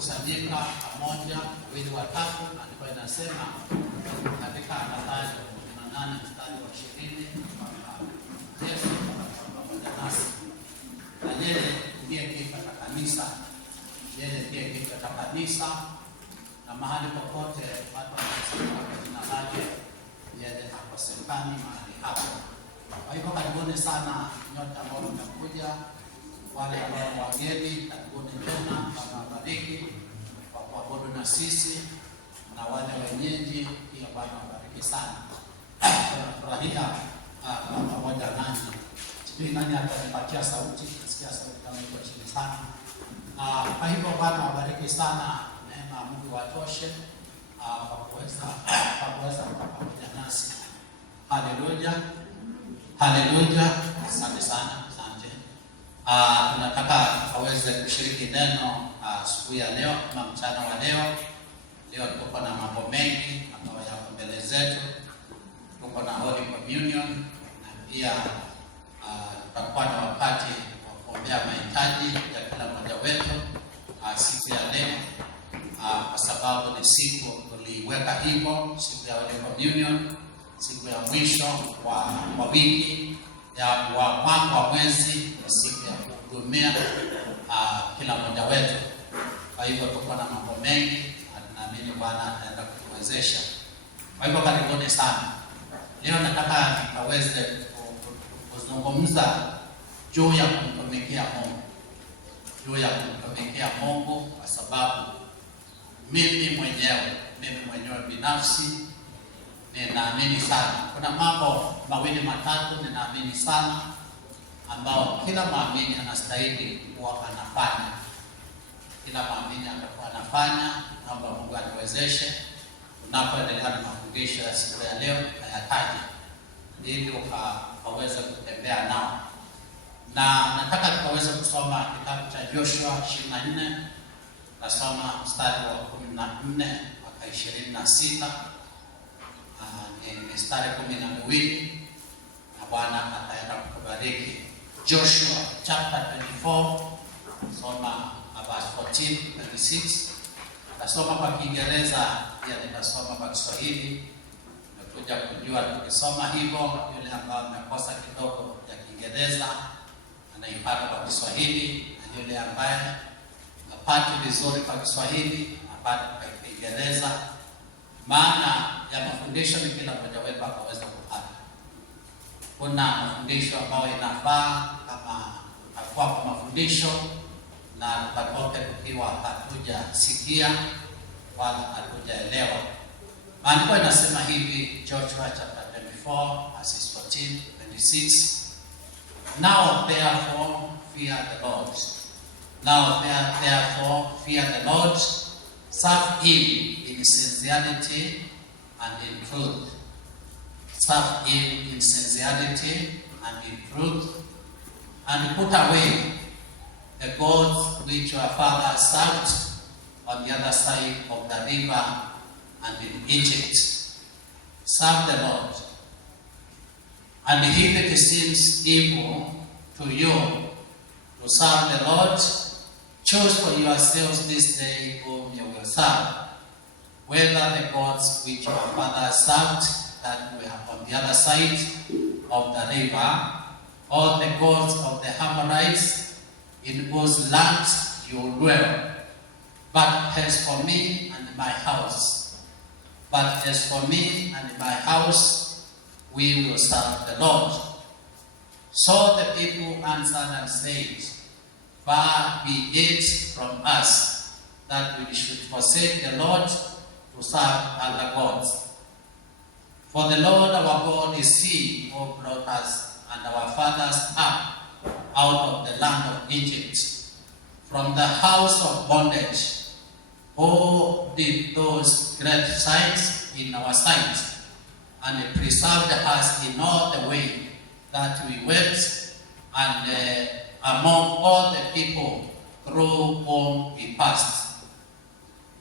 tumekusanyika pamoja wawili watatu, andiko inasema katika Mathayo 18 mstari wa 20 kwamba Yesu atakuwa pamoja nasi, na yeye ndiye kichwa cha kanisa. Yeye ndiye kichwa cha kanisa, na mahali popote watu wanasema kwa jina lake, yeye hakosekani mahali hapo. Kwa hivyo karibuni sana nyote ambao mmekuja, wale ambao wageni, karibuni tena. Bwana wabariki kwa kuabudu na sisi, na wale wenyeji pia Bwana wabariki sana. Tunafurahia pamoja nanyi. Sijui nani atanipatia sauti, nasikia sauti kama iko chini sana. Kwa hivyo Bwana wabariki sana, neema ya Mungu watoshe kwa kuweza kuwa pamoja nasi. Haleluya. Haleluya. Asante sana. Asante. Tunataka aweze kushiriki neno asubuhi ya leo na mchana wa leo. Leo tuko na mambo mengi ambayo yako mbele zetu. Tuko na Holy Communion, na pia tutakuwa na wakati wa kuombea mahitaji ya kila mmoja wetu siku ya leo, kwa sababu ni siku tuliweka hivyo, siku ya Holy Communion, siku ya mwisho wa wiki wa mwezi, siku ya kuhudumia kila mmoja wetu. Kwa hivyo tuko na mambo mengi, na naamini Bwana ataenda kutuwezesha. Kwa hivyo karibuni sana. Leo nataka nikaweze kuzungumza juu ya kumtumikia Mungu. Juu ya kumtumikia Mungu, kwa sababu mimi mwenyewe binafsi ninaamini sana. Kuna mambo mawili matatu ninaamini sana ambao kila muamini anastahili kuwa anafanya. Kila muamini atakuwa anafanya. Naomba Mungu atuwezeshe tunapoendelea na mafundisho ya siku ya leo ayataje, ili ukaweze kutembea nao. Na nataka tukaweze kusoma kitabu cha Joshua 24, nasoma mstari wa 14 mpaka 26. Ni mstari 12, na Bwana ataenda kutubariki. Joshua chapter 24, soma verse 14 26. Nasoma kwa Kiingereza, pia nitasoma kwa Kiswahili. Nimekuja kujua tukisoma hivyo, yule ambaye amekosa kidogo ya Kiingereza anaipata kwa Kiswahili, na yule ambaye hapati vizuri kwa Kiswahili apate kwa Kiingereza. Maana ya mafundisho ni kila mmoja wetu akaweza kupata. Kuna mafundisho ambayo inafaa kama hakuwa kwa mafundisho, na tutatoke tukiwa hatujasikia wala hatujaelewa. Maandiko inasema hivi, Joshua chapter 24 verses 14 26. Now therefore fear the Lord. Now therefore fear the Lord. Serve Him in sincerity and in truth. Serve Him in sincerity and in truth, and put away the gods which your fathers served on the other side of the river and in Egypt. Serve the Lord. And if it seems evil to you to serve the Lord, choose for yourselves this day whom you will serve, whether the gods which your fathers served that were on the other side of the river, or the gods of the Amorites in whose land you dwell. But as for me and my house, we will serve the Lord. So the people answered and said, Far be it from us that we should forsake the Lord to serve other gods. For the Lord our God is He who brought us and our fathers up out of the land of Egypt, from the house of bondage, who did those great signs in our sight, and preserved us in all the way that we went, and among all the people through whom we passed.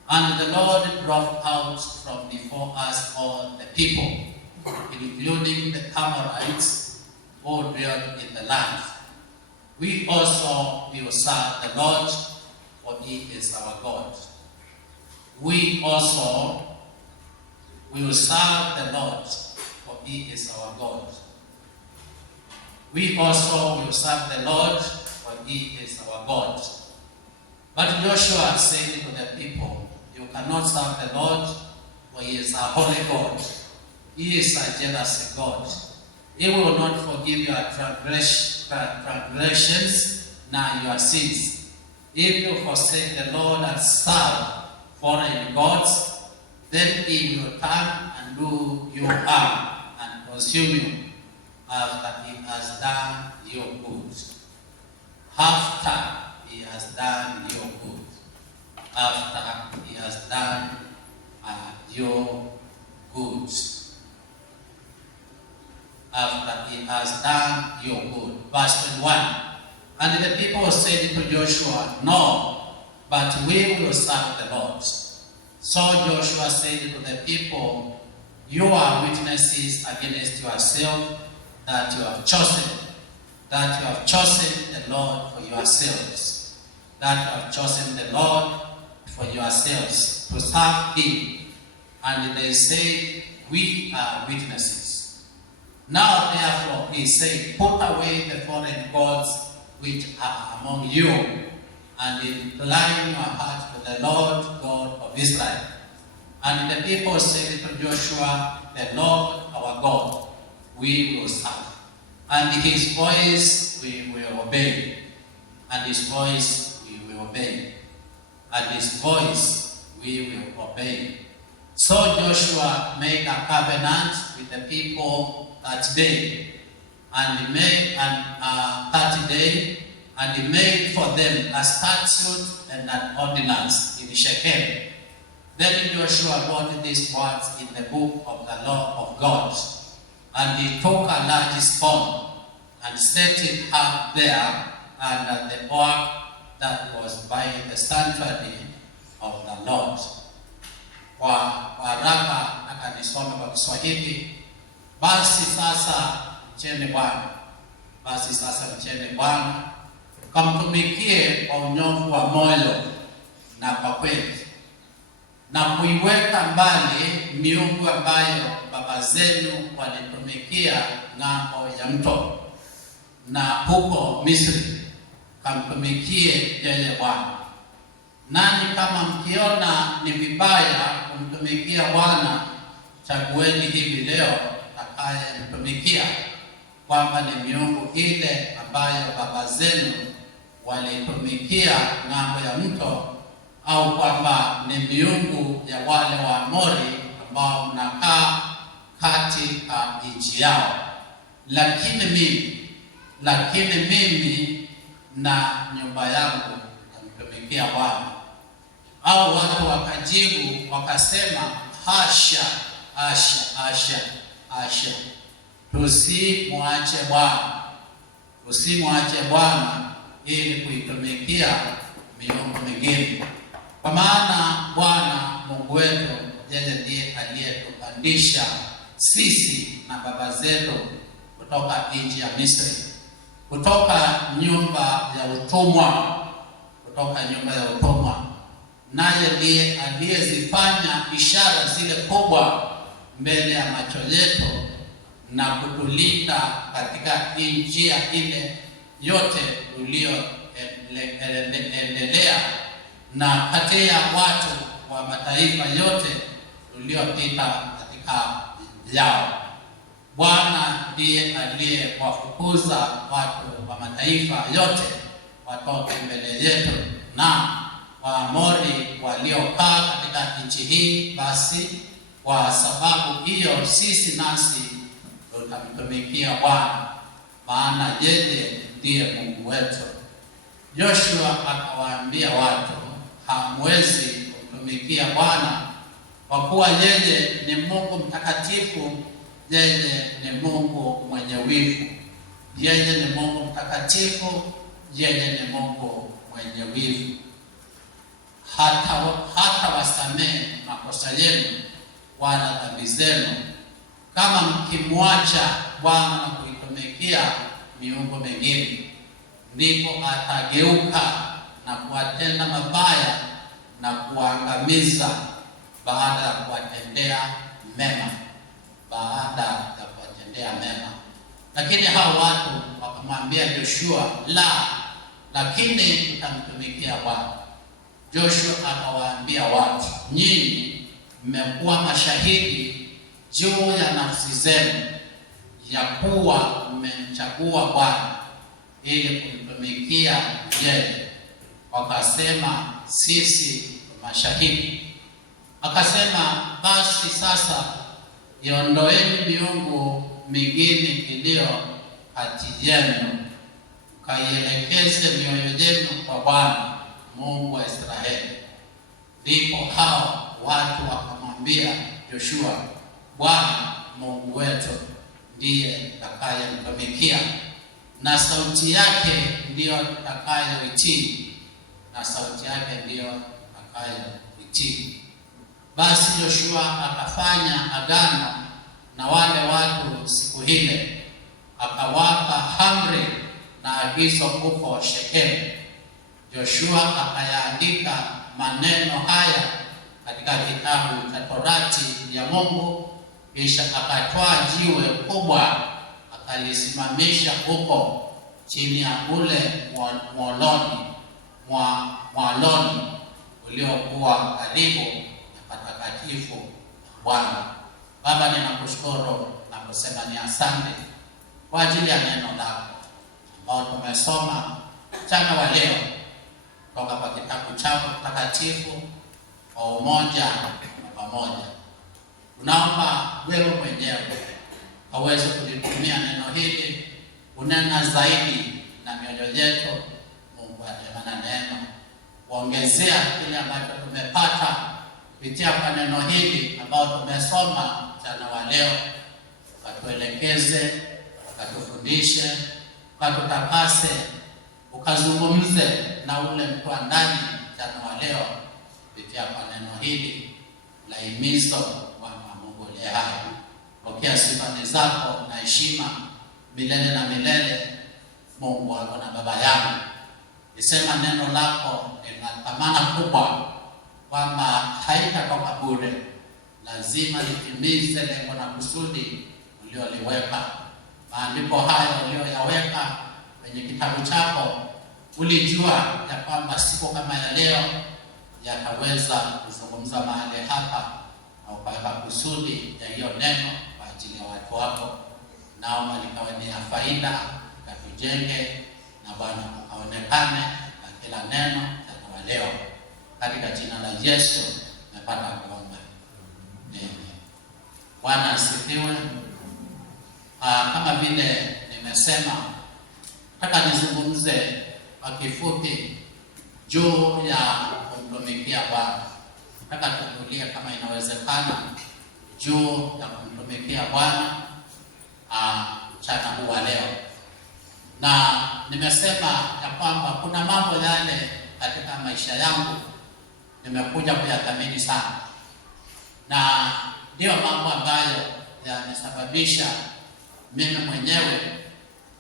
And the Lord drove out from before us all the people, including the Amorites who dwelt in the land. We also will serve the Lord, for he is our God. We also will serve the Lord, for he is our God. We also will serve the Lord, for he is our God. But Joshua said to the people, you cannot serve the Lord, for he is a holy God. He is a jealous God. He will not forgive your transgressions nor your sins. If you forsake the Lord and serve foreign gods, then he will come and do you harm and consume you after he has done you good. After he has done you good. After he has done you good. After he has done you good. Verse 21. And the people said to Joshua, no, but we will serve the Lord. So Joshua said to the people, you are witnesses against yourself that you have chosen the Lord for yourselves. That you have chosen the Lord for yourselves to serve him. And they said, we are witnesses. Now therefore he said, put away the foreign gods which are among you, and incline your heart to the Lord God of Israel. And the people said to Joshua, the Lord our God we will serve, and his voice we will obey, and his voice we will obey, and his voice we will obey. So Joshua made a covenant with the people that day, and he made that day, and he made for them a statute and an ordinance in Shechem. Then Joshua wrote these words in the book of the law of God, and he took a large stone and set it up there under the oak that was by the sanctuary of the Lord. Kwa haraka akanisome kwa Kiswahili. Basi sasa mcheni Bwana, kamtumikie kwa unyofu wa moyo na kwa kweli, na kuiweka mbali miungu ambayo baba zenu walitumikia ng'ambo ya mto, na huko Misri kamtumikie yeye Bwana. Nani kama mkiona ni vibaya kumtumikia Bwana, chagueni hivi leo atakayemtumikia, kwamba ni miungu ile ambayo baba zenu walitumikia ng'ambo ya mto, au kwamba ni miungu ya wale wa Amori ambao mnakaa katika nchi yao. Lakini mimi na nyumba yangu namtumikia Bwana. Au watu wakajibu wakasema, hasha, tusimwache Bwana ili kuitumikia miungu mingine. Kwa maana Bwana Mungu wetu yeye ndiye aliyetupandisha sisi na baba zetu kutoka nchi ya Misri, kutoka nyumba ya utumwa, naye ndiye aliyezifanya ishara zile kubwa mbele ya macho yetu, na kutulinda katika njia ile yote ulioendelea, na kati ya watu wa mataifa yote uliopita katika yao. Bwana ndiye aliyewafukuza watu wa mataifa yote watoke mbele yetu, na Waamori waliokaa katika nchi hii. Basi kwa sababu hiyo sisi nasi tutamtumikia Bwana, maana yeye ndiye Mungu wetu. Joshua akawaambia watu, hamwezi kumtumikia Bwana, kwa kuwa yeye ni Mungu mtakatifu, yeye ni Mungu mwenye wivu. Yeye ni Mungu mtakatifu, yeye ni Mungu mwenye wivu. Hata wasamehe makosa yenu wala dhambi zenu, kama mkimwacha Bwana na kuitumikia miungu mingine. Ndipo atageuka na kuwatenda mabaya na kuangamiza baada ya kuwatendea mema. Lakini hao watu wakamwambia Joshua, lakini tutamtumikia Bwana. Joshua akawaambia watu, nyinyi mmekuwa mashahidi juu ya nafsi zenu ya kuwa mmemchagua Bwana ili kumtumikia yeye. Wakasema, sisi mashahidi. Akasema, basi sasa iondoeni miungu mingine iliyo kati yenu, kaielekeze mioyo yenu kwa Bwana Mungu wa Israeli. Ndipo hao watu wakamwambia Joshua, Bwana Mungu wetu ndiye tutakayemtumikia, na sauti yake ndiyo tutakayoitii, Basi Joshua akafanya agano na wale watu siku ile, akawapa amri na agizo huko Shekemu. Joshua akayaandika maneno haya katika kitabu cha Torati ya Mungu, kisha akatwaa jiwe kubwa akalisimamisha huko chini ya ule mwaloni uliokuwa karibu na patakatifu Bwana. Baba, ninakushukuru na kusema ni asante kwa ajili ya neno lako ambao tumesoma mchana wa leo kutoka kwa kitabu chako takatifu kwa umoja na pamoja. Tunaomba wewe mwenyewe aweze kulitumia neno hili unena zaidi na mioyo yetu. Mungu atemana neno, kuongezea kile ambacho tumepata kupitia kwa neno hili ambao tumesoma mchana wa leo. Ukatuelekeze, ukatufundishe, ukatutakase, ukazungumze na ule mtu wa ndani mchana wa leo kupitia kwa neno hili la himizo wa Mungu aliye hai. Pokea sifa zako na heshima milele na milele, Mungu wako na Baba yangu. Nisema neno lako lina thamani kubwa, kwamba haitatoka bure, lazima litimize lengo na kusudi ulioliweka. Maandiko hayo uliyoyaweka kwenye kitabu chako, ulijua ya kwamba siku kama ya leo yataweza kuzungumza mahali hapa, na ukaweka kusudi ya hiyo neno kwa ajili ya watu wako. Naomba likawe ni faida, katujenge, na Bwana ukaonekane na kila neno la leo. Katika jina la Yesu napata kuomba. Amen. Bwana asifiwe. Kama vile nimesema, nataka nizungumze kwa kifupi juu ya kumtumikia Bwana. Nataka tuangalie kama inawezekana juu ya kumtumikia Bwana mchana huu wa leo. Na nimesema ya kwamba kuna mambo yale katika maisha yangu nimekuja kuyathamini sana, na ndio mambo ambayo yamesababisha mimi mwenyewe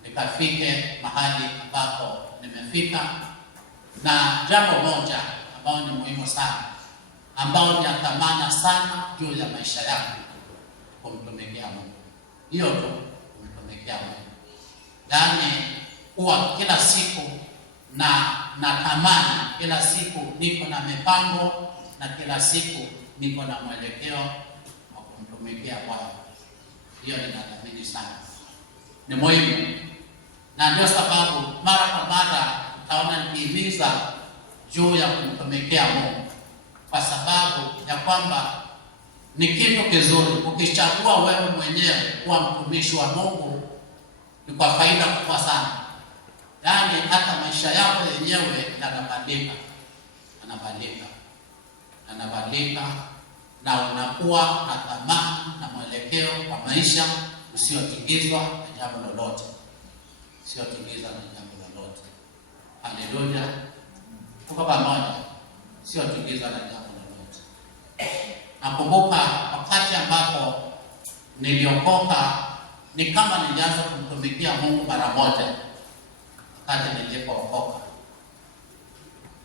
nikafike mahali ambapo nimefika. Na jambo moja ambalo ni muhimu sana, ambao ni thamani sana juu ya maisha yangu, kumtumikia Mungu. Hiyo tu, kumtumikia Mungu. Yaani kuwa kila siku na tamani, kila siku niko na mipango, na kila siku niko na mwelekeo wa kumtumikia Bwana. Hiyo ninathamini sana, ni muhimu. Na ndio sababu mara kwa mara utaona nikihimiza juu ya kumtumikia Mungu, kwa sababu ya kwamba ni kitu kizuri. Ukichagua wewe mwenyewe kuwa mtumishi wa Mungu, ni kwa faida kubwa sana. Yaani hata maisha yako yenyewe yanabadilika, na unakuwa na thamani na mwelekeo wa maisha usiotingizwa na jambo lolote. Haleluya. Tuko pamoja, usiotingizwa na jambo lolote. Nakumbuka wakati ambapo niliokoka, ni kama nilianza kumtumikia Mungu mara moja wakati nilipookoka.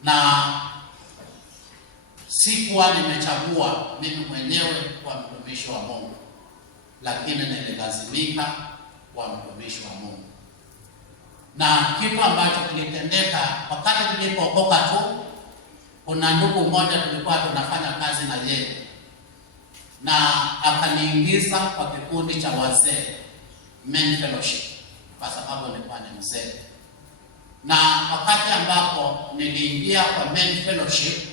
na sikuwa nimechagua mimi mwenyewe kuwa mtumishi wa Mungu, lakini nililazimika kuwa mtumishi wa Mungu. Na kitu ambacho kilitendeka wakati nilipookoka tu, kuna ndugu mmoja tulikuwa tunafanya kazi na yeye, na akaniingiza kwa kikundi cha wazee, Men Fellowship, kwa sababu nilikuwa ni mzee. Na wakati ambapo niliingia kwa Men Fellowship,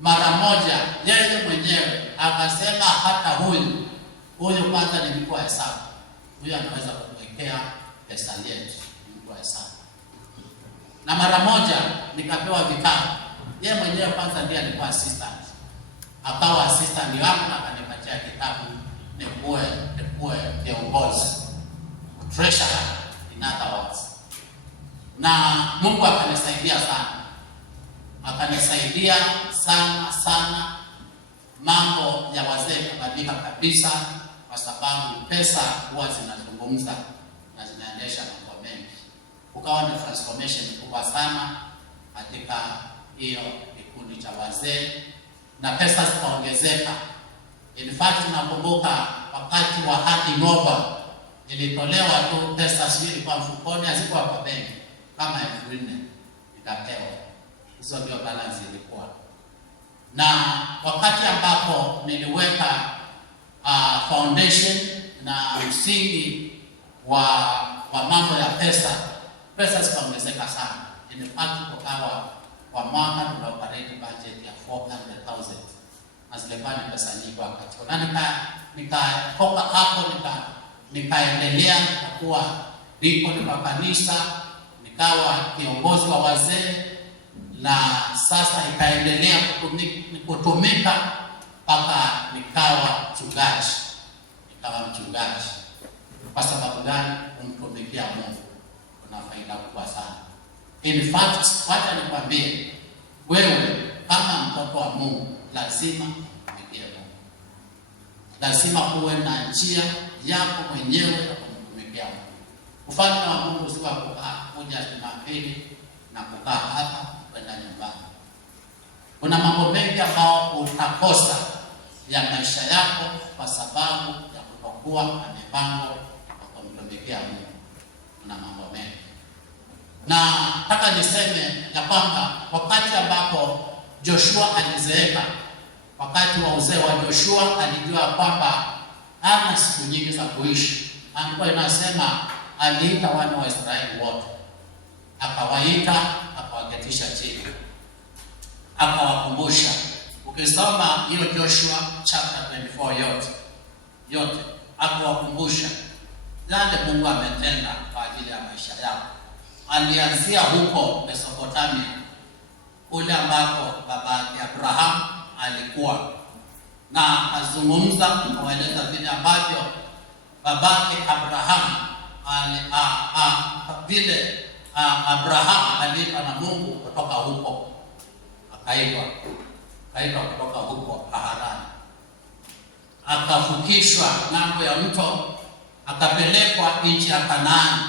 mara moja yeye mwenyewe akasema, hata huyu kwanza ni mtu wa hesabu, huyu anaweza kuwekea pesa yetu, mtu wa hesabu. Na mara moja nikapewa vitabu. Yeye mwenyewe kwanza ndiye alikuwa assistant, akawa assistant wangu na akanipatia kitabu nikuwe kiongozi, treasurer in other words. Na Mungu akanisaidia sana, mambo ya wazee kubadilika kabisa, kwa sababu pesa huwa zinazungumza na zinaendesha mambo mengi. Kukawa na transformation kubwa sana katika hiyo kikundi cha wazee, na pesa zikaongezeka. In fact, nakumbuka wakati wa handing over ilitolewa tu pesa siri kwa mfukoni, hazikuwa kwa benki, kama 4,000 nikapewa. Hizo ndio balance ilikuwa. Na wakati ambapo niliweka foundation na msingi wa mambo ya pesa zikaongezeka sana. In fact, kukawa kwa mwaka tuna operate budget ya 400,000. Na zilikuwa ni pesa nyingi wakati. Na nikatoka hapo nikaendelea kuwa deacon kwa kanisa, nikawa kiongozi wa wazee, na sasa ikaendelea kutumika mpaka nikawa mchungaji. Kwa sababu gani? Kumtumikia Mungu kuna faida kubwa sana. In fact, wacha nikwambie, wewe kama mtoto wa Mungu lazima umtumikie Mungu. Lazima kuwe na njia yako mwenyewe ya kumtumikia Mungu. Ufalme wa Mungu si wa kuja Jumapili na kukaa hapa kwenda nyumbani. Kuna mambo mengi ambayo utakosa ya maisha yako kwa sababu ya kutokuwa na mipango ya kumtumikia Mungu. Kuna mambo mengi. Na nataka niseme ya kwamba wakati ambapo Joshua alizeeka, wakati wa uzee wa Joshua, alijua kwamba hana siku nyingi za kuishi. Alikuwa inasema aliita wana wa Israeli wote, akawaita, akawaketisha chini, akawakumbusha. Ukisoma hiyo Joshua chapter 24 yote akawakumbusha yale Mungu ametenda kwa ajili ya maisha yao. Alianzia huko Mesopotamia, kule ambako baba Abraham alikuwa, na azungumza kueleza vile ambavyo babake Abraham Abraham aliitwa na Mungu kutoka huko, akaitwa kutoka huko Harani, akafukishwa ng'ambo ya mto, akapelekwa nchi ya Kanaani,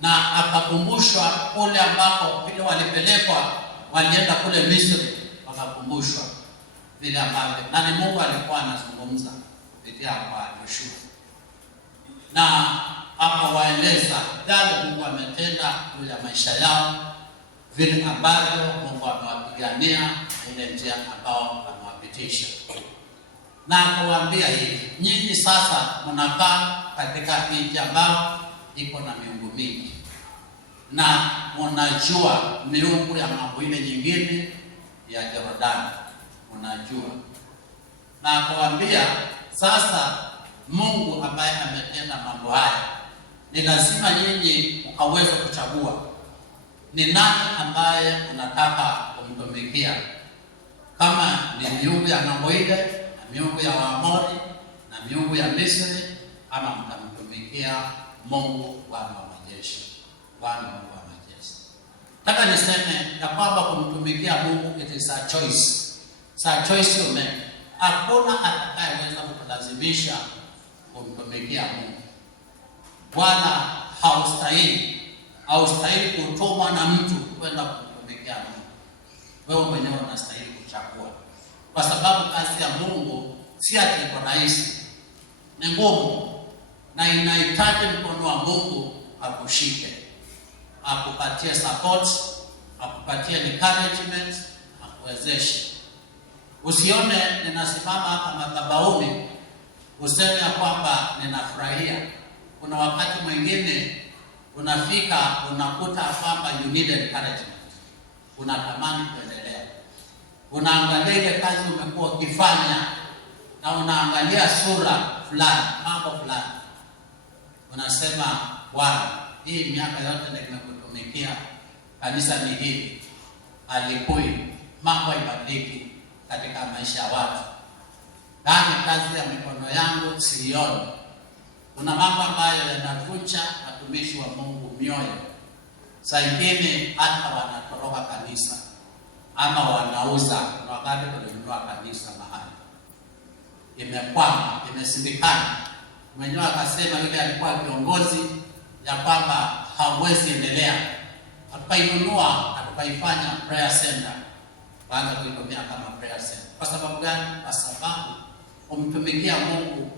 na akakumbushwa kule ambako vile walipelekwa, walienda kule Misri, wakakumbushwa vile ambavyo na ni Mungu alikuwa anazungumza kupitia kwa Joshua, na akawaeleza yale Mungu ametenda juu ya maisha yao, vile ambavyo Mungu amewapigania na ile njia ambao amewapitisha. Na akawaambia hivi, nyinyi sasa mnakaa katika nchi ambao iko na miungu mingi, na mnajua miungu ya mambo ile nyingine ya Jordani, mnajua. Na akawaambia sasa, Mungu ambaye ametenda mambo haya, ni lazima nyinyi ukaweze kuchagua ni nani ambaye unataka kumtumikia, kama ni miungu ya mambo ile na miungu ya Waamori na miungu ya Misri, ama mtamtumikia Mungu Bwana wa majeshi. Bwana wa majeshi. Nataka niseme ya kwamba kumtumikia Mungu it is a choice. It's a choice you make. Hakuna atakayeweza kukulazimisha kumtumikia Mungu. Bwana haustahili kutumwa na mtu kwenda kumtumikia. kumtumikia Mungu. Wewe mwenyewe unastahili kuchagua, kwa sababu kazi ya Mungu si ati iko rahisi, ni ngumu, na inahitaji mkono wa Mungu akushike, akupatie support, akupatie encouragement, akuwezeshe. Usione ninasimama hapa madhabahuni useme ya kwamba ninafurahia. Kuna wakati mwingine unafika unakuta kwamba you need encouragement, unatamani kuendelea, unaangalia ile kazi umekuwa ukifanya na unaangalia sura fulani, mambo fulani, unasema Bwana, hii miaka yote nimekutumikia, kanisa ni hili, alikui mambo ibadiliki katika maisha ya watu, ndani kazi ya mikono yangu sioni. Kuna mambo ambayo yanavunja watumishi wa Mungu mioyo. Saa ingine hata wanatoroka kanisa ama wanauza. Kuna wakati tulinunua kanisa mahali, imekwama, imesindikana. Mwenyewe akasema yule alikuwa kiongozi ya kwamba hawezi endelea. Akainunua, akaifanya prayer center, baada kuitumia kama prayer center. Kwa sababu gani? Kwa sababu kumtumikia Mungu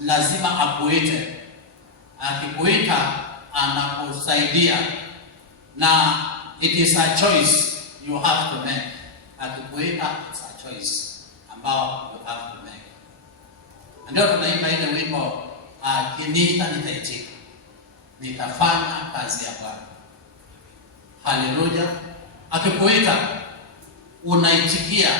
lazima akuite. Akikuita anakusaidia, na it is a choice you have to make. Akikuita it's a choice ambao you have to make. Ndio tunaimba ile wimbo, akiniita nitaitika, nitafanya kazi ya Bwana. Haleluya! Akikuita unaitikia,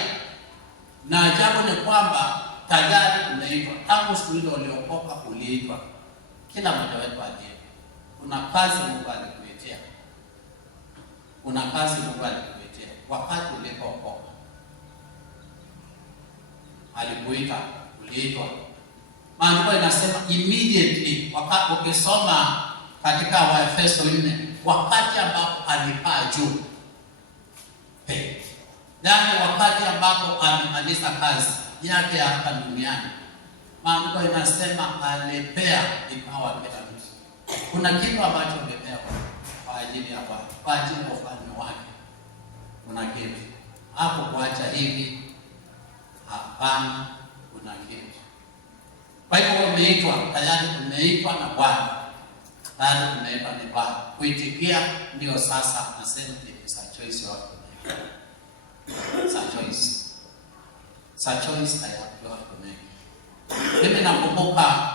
na ajabu ni kwamba tayari umeitwa. Tangu siku ile uliokoka uliitwa. Kila mmoja wetu aliye. Kuna kazi Mungu alikuitia. Kuna kazi Mungu alikuitia. Wakati ulipookoka alikuita, uliitwa. Maandiko inasema immediately, wakati ukisoma katika Waefeso 4, wakati ambapo alipaa juu. Yaani wakati ambapo alimaliza kazi yake hapa duniani. Maandiko inasema alipea vipawa kila mtu. Kuna kitu ambacho umepewa kwa ajili ya Bwana, kwa ajili ya ufalme wake. Kuna kitu hapo, kuacha hivi hapana, kuna kitu. Kwa hivyo umeitwa, tayari umeitwa na Bwana, tayari umeitwa ni Bwana. Kuitikia ndio sasa nasema it's a choice of it's a choice. It's a choice I have to make. Mimi nakumbuka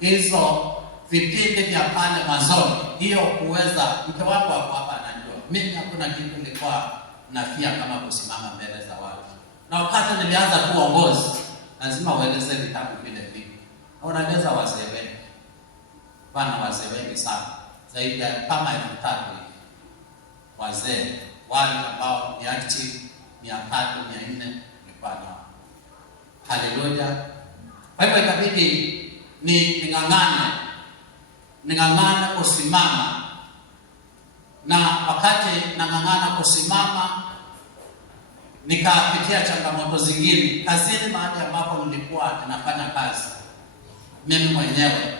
hizo vipindi vya pale mazoni, hiyo kuweza, mke wangu wako hapa anajua. Mimi hakuna kitu nilikuwa nafia kama kusimama mbele za watu. Na wakati nilianza kuongoza, lazima ueleze vitabu vile vile. Unaeleza wazee wengi. Bwana, wazee wengi sana. Zaidi ya kama 3,000 wazee wale ambao ni active 300, 400 nilikuwa nao. Haleluya. Kwa hivyo ikabidi ning'ang'ane kusimama. Na wakati nang'ang'ana kusimama, nikapitia changamoto zingine kazini, mahali ambapo nilikuwa ninafanya kazi. Mimi mwenyewe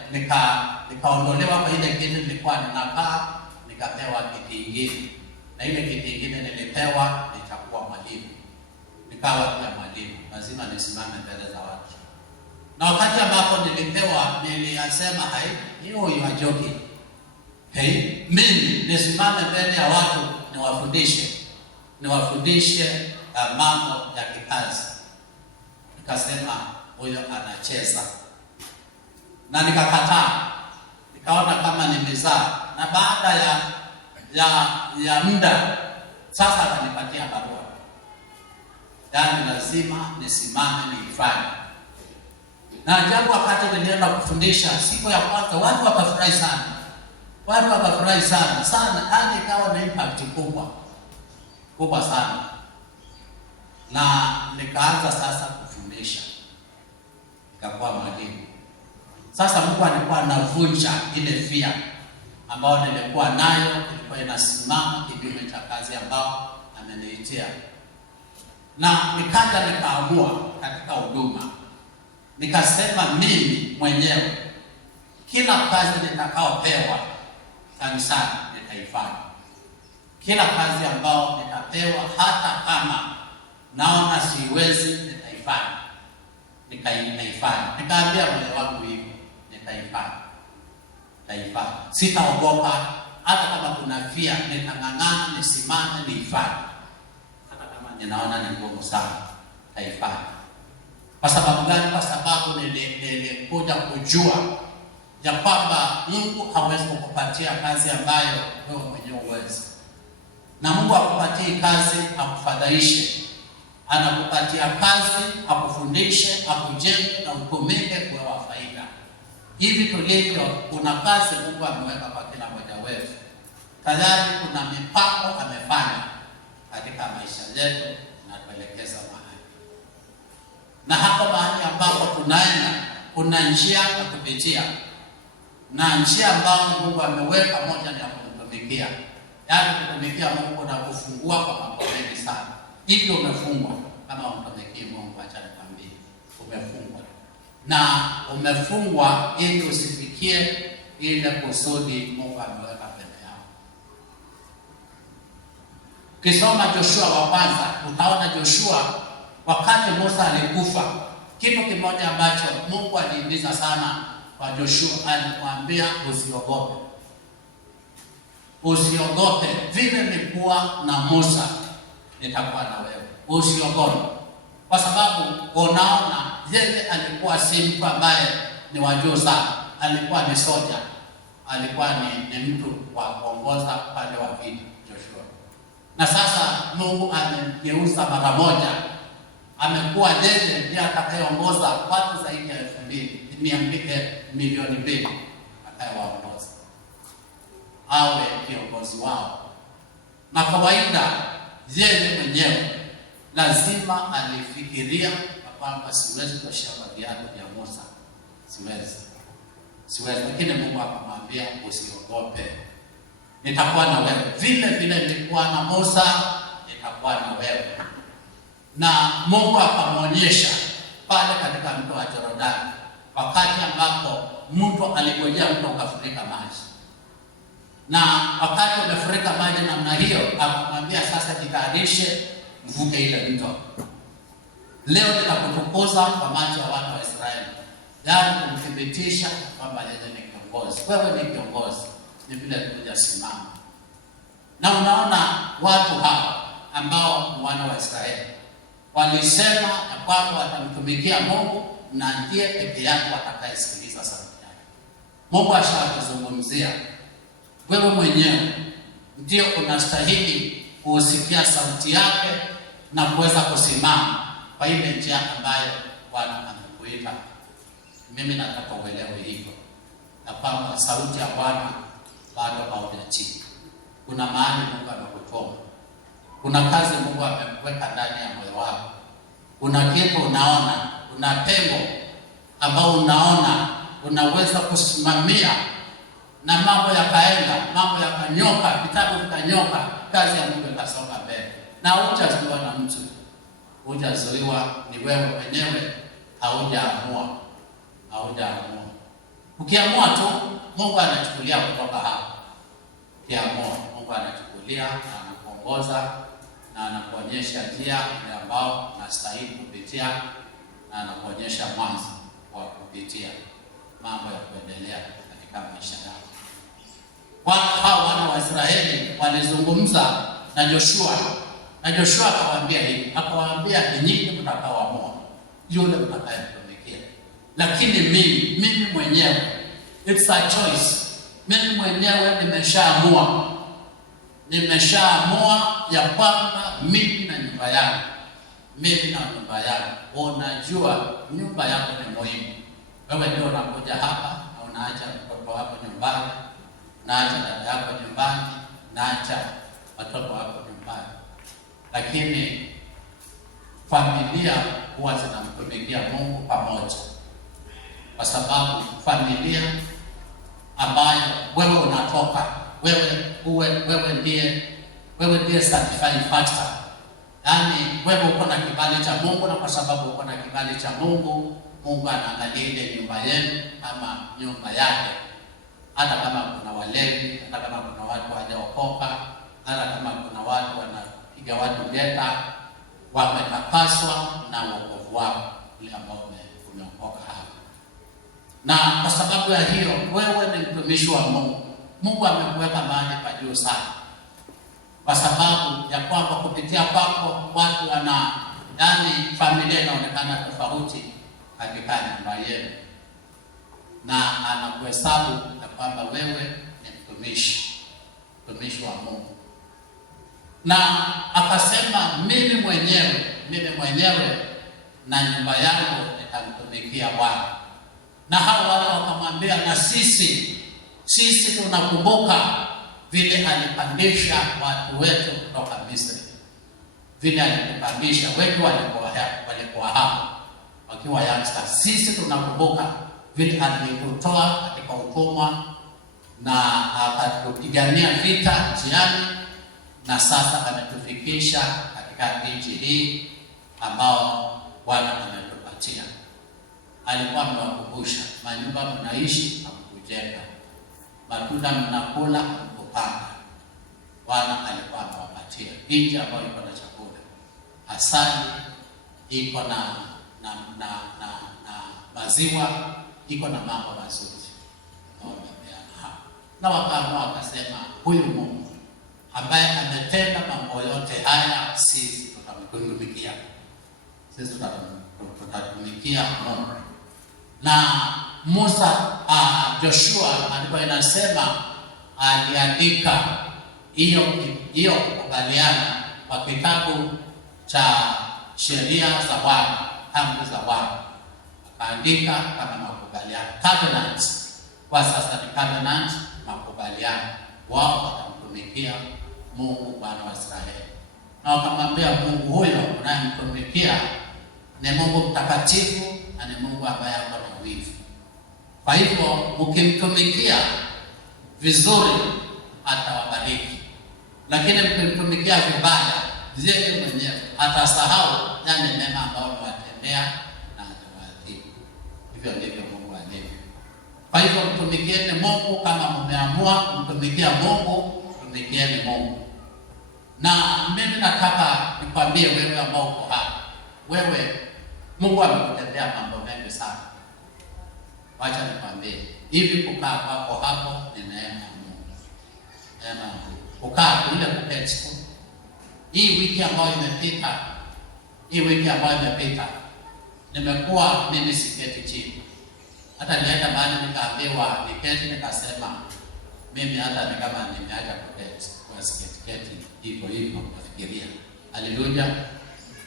nikaondolewa kwa ile kiti nilikuwa ninakaa, nikapewa kiti kingine. Na ile kiti kingine nilipewa nikakuwa mwalimu. Nikawa pia mwalimu, lazima nisimame mbele za watu. Na wakati ambapo nilipewa, niliyasema hiyo you are joking. Mimi nisimame mbele ya watu niwafundishe mambo ya kikazi. Nikasema huyo anacheza. Na nikakataa. Nikaona kama nimezaa. Na baada ya muda sasa akanipatia barua. Yaani lazima nisimame niifanye. Na ajabu, wakati nilienda kufundisha siku ya kwanza, watu wakafurahi sana. Watu wakafurahi sana. Hadi ikawa na impact kubwa sana. Na nikaanza sasa kufundisha. Nikakuwa mwalimu. Sasa Mungu alikuwa anavunja ile fia ambayo nilikuwa nayo, ilikuwa inasimama kinyume cha kazi ambao ameniitia. Na nikaja nikaamua katika huduma. Nikasema mimi mwenyewe kila kazi nitakaopewa kanisani nitaifanya. kila kazi ambayo nitapewa, hata kama naona siwezi, nitaifanya. Nikaambia moyo wangu hivyo, nitaifanya. Sitaogopa, hata kama kuna via, nitang'ang'ana, nisimame, niifanye. Hata kama ninaona ni ngumu sana, nitaifanya. Kwa sababu gani? Kwa sababu nilikuja kujua ya kwamba Mungu hawezi kukupatia kazi ambayo wewe mwenyewe huwezi. Na Mungu akupatie kazi akufadhaishe. Anakupatia kazi akufundishe, akujenge na utumike kwa faida. Hivi tulivyo, kuna kazi Mungu ameweka kwa kila mmoja wetu. Tayari kuna mipango amefanya katika maisha yetu na tuelekeza mahali. Na hapo mahali ambapo tunaenda, kuna njia ya kupitia. Na njia ambayo Mungu ameweka moja ni ya kumtumikia. Yaani kutumikia Mungu na kufungua kwa mambo mengi sana. Hivi umefungwa kama umtumikie Mungu, acha nikwambie, umefungwa. Na umefungwa ili usifikie ile kusudi Mungu ameweka mbele yako. Ukisoma Joshua wa kwanza, utaona Joshua wakati Musa alikufa, kitu kimoja ambacho Mungu alihimiza sana kwa Joshua, alimwambia usiogope. Usiogope, vile nilikuwa na Musa nitakuwa na wewe. Usiogope. Kwa sababu unaona yeye alikuwa si mtu ambaye ni wajuu sana. Alikuwa ni soja. Alikuwa ni mtu wa kuongoza pale wa vita, Joshua. Na sasa Mungu amemgeuza mara moja. Amekuwa yeye ndiye atakayeongoza watu zaidi ya 2 milioni atakayewaongoza. Awe kiongozi wao. Na kawaida yeye mwenyewe lazima alifikiria kwamba siwezi kushia kwa viatu vya Musa. Siwezi. Lakini Mungu akamwambia usiogope. Nitakuwa na wewe. Vile nilikuwa na Musa, nitakuwa na wewe. Na Mungu akamwonyesha pale katika mto wa Yordani, wakati ambapo mto aligojea mto ukafurika maji. Na wakati umefurika maji namna hiyo, akamwambia sasa jitayarishe mvuke ile mto. Leo nitakutukuza kwa macho ya wana wa Israeli. Yaani kumthibitisha kwamba yeye ni kiongozi. Wewe ni kiongozi. Ni vile tujasimama. Na unaona watu hawa ambao wana wa Israeli walisema ya kwamba watamtumikia Mungu na ndiye peke yake atakayesikiliza sauti yake. Mungu ashakuzungumzia. Wewe mwenyewe ndio unastahili kusikia sauti yake na kuweza kusimama kwa ile njia ambayo Bwana amekuita. Mimi nataka uelewe hivyo, na kwamba sauti ya Bwana bado haujatii. Kuna mahali Mungu amekutoa. Kuna kazi Mungu amekuweka ndani ya moyo wako. Kuna kitu unaona, kuna pengo ambao unaona unaweza kusimamia na mambo yakaenda, mambo yakanyoka, vitabu vikanyoka, kazi ya Mungu ikasonga mbele. Na hujazuiwa na mtu. Hujazuiwa, ni wewe mwenyewe haujaamua. Ukiamua tu, Mungu anachukulia kutoka hapo. Ukiamua, Mungu anachukulia na anakuongoza na anakuonyesha njia ile ambayo unastahili kupitia na anakuonyesha mwanzo wa kupitia mambo ya kuendelea katika maisha yako. Hao wana wa Israeli walizungumza na Joshua. Na Joshua akawaambia hivi, akawaambia ni nyinyi mtakaoamua yule mtakayemtumikia. Lakini mimi mwenyewe, it's a choice. Mimi mwenyewe nimeshaamua ya kwamba mimi na nyumba yangu. Unajua nyumba yako ni muhimu. Wewe ndio unakuja hapa na unaacha mtoto wako nyumbani, naacha dada yako nyumbani, naacha watoto wako nyumbani. Lakini familia huwa zinamtumikia Mungu pamoja. Kwa sababu familia ambayo wewe unatoka, wewe ndiye certifying factor. Yaani wewe uko na kibali cha Mungu, na kwa sababu uko na kibali cha Mungu, Mungu anaangalia ile nyumba yenu ama nyumba yake. Hata kama kuna walevi, hata kama kuna watu hawajaokoka, hata kama kuna watu wanapiga watu ngeta, wametakaswa na wokovu wao ule ambao umeokoka hapa. Na kwa sababu ya hiyo, wewe ni mtumishi wa Mungu. Mungu amekuweka mahali pa juu sana, kwa sababu ya kwamba kupitia kwako watu familia inaonekana tofauti katika nyumba yenu, na anakuhesabu ya kwamba wewe ni mtumishi wa Mungu. Na akasema mimi mwenyewe na nyumba yangu nitamtumikia Bwana. Na hao wale wakamwambia, na sisi tunakumbuka vile alipandisha watu wetu kutoka Misri, vile alipandisha wetu walikuwa hapo wakiwa youngsters. Sisi tunakumbuka vile alitutoa katika utumwa na akatupigania vita njiani, na sasa ametufikisha katika nchi hii ambao Bwana ametupatia. Alikuwa amewakumbusha, manyumba mnaishi hamkujenga, matunda mnakula hamkupanda. Bwana alikuwa amewapatia nchi ambayo iko na chakula, asali iko na maziwa, iko na mambo mazuri na wakaamua wakasema, huyu Mungu ambaye ametenda mambo yote haya, sisi tutamtumikia. Mungu. Na Joshua alikuwa inasema, aliandika hiyo kukubaliana kwa kitabu cha sheria za Bwana, amri za Bwana, akaandika kama makubaliano, covenants. Kwa sasa ni covenant, makubaliano. Wao watamtumikia Mungu Bwana wa Israeli, na wakamwambia, Mungu huyo unayemtumikia ni Mungu mtakatifu na ni Mungu ambaye ako na wivu. Kwa hivyo mkimtumikia vizuri atawabariki, lakini mkimtumikia vibaya, yeye mwenyewe atasahau yale mema ambayo amewatendea na atawaadhibu. Hivyo ndivyo Mungu alivyo. Kwa hivyo mtumikieni Mungu. Kama mmeamua kumtumikia Mungu, mtumikieni Mungu. Na mimi nataka nikwambie wewe ambao uko hapa, wewe Mungu amekutendea mambo mengi sana. Wacha nikwambie, hivi kukaa kwako hapo ni neema ya Mungu. Neema. Kukaa ile kuketi. Hii wiki ambayo imepita, nimekuwa mimi siketi chini. Hata nilienda mahali nikaambiwa niketi, nikasema mimi hata ni kama nimeacha kuketi, kwa siketi hivyo nafikiria. Haleluya.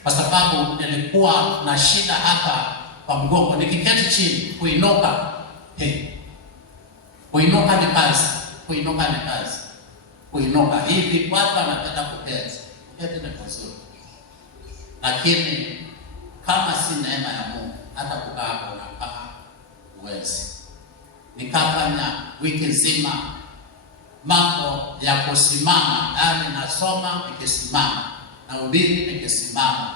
Kwa sababu nilikuwa na shida hapa kwa mgongo, nikiketi chini kuinuka ni kazi. Kuinuka hivi watu wanapenda kuketi ni vizuri, lakini kama si neema ya Mungu, hata kukaa hapo unakaa uwezi. Nikafanya wiki nzima mambo ya kusimama, yaani nasoma nikisimama, na ubiri nikisimama,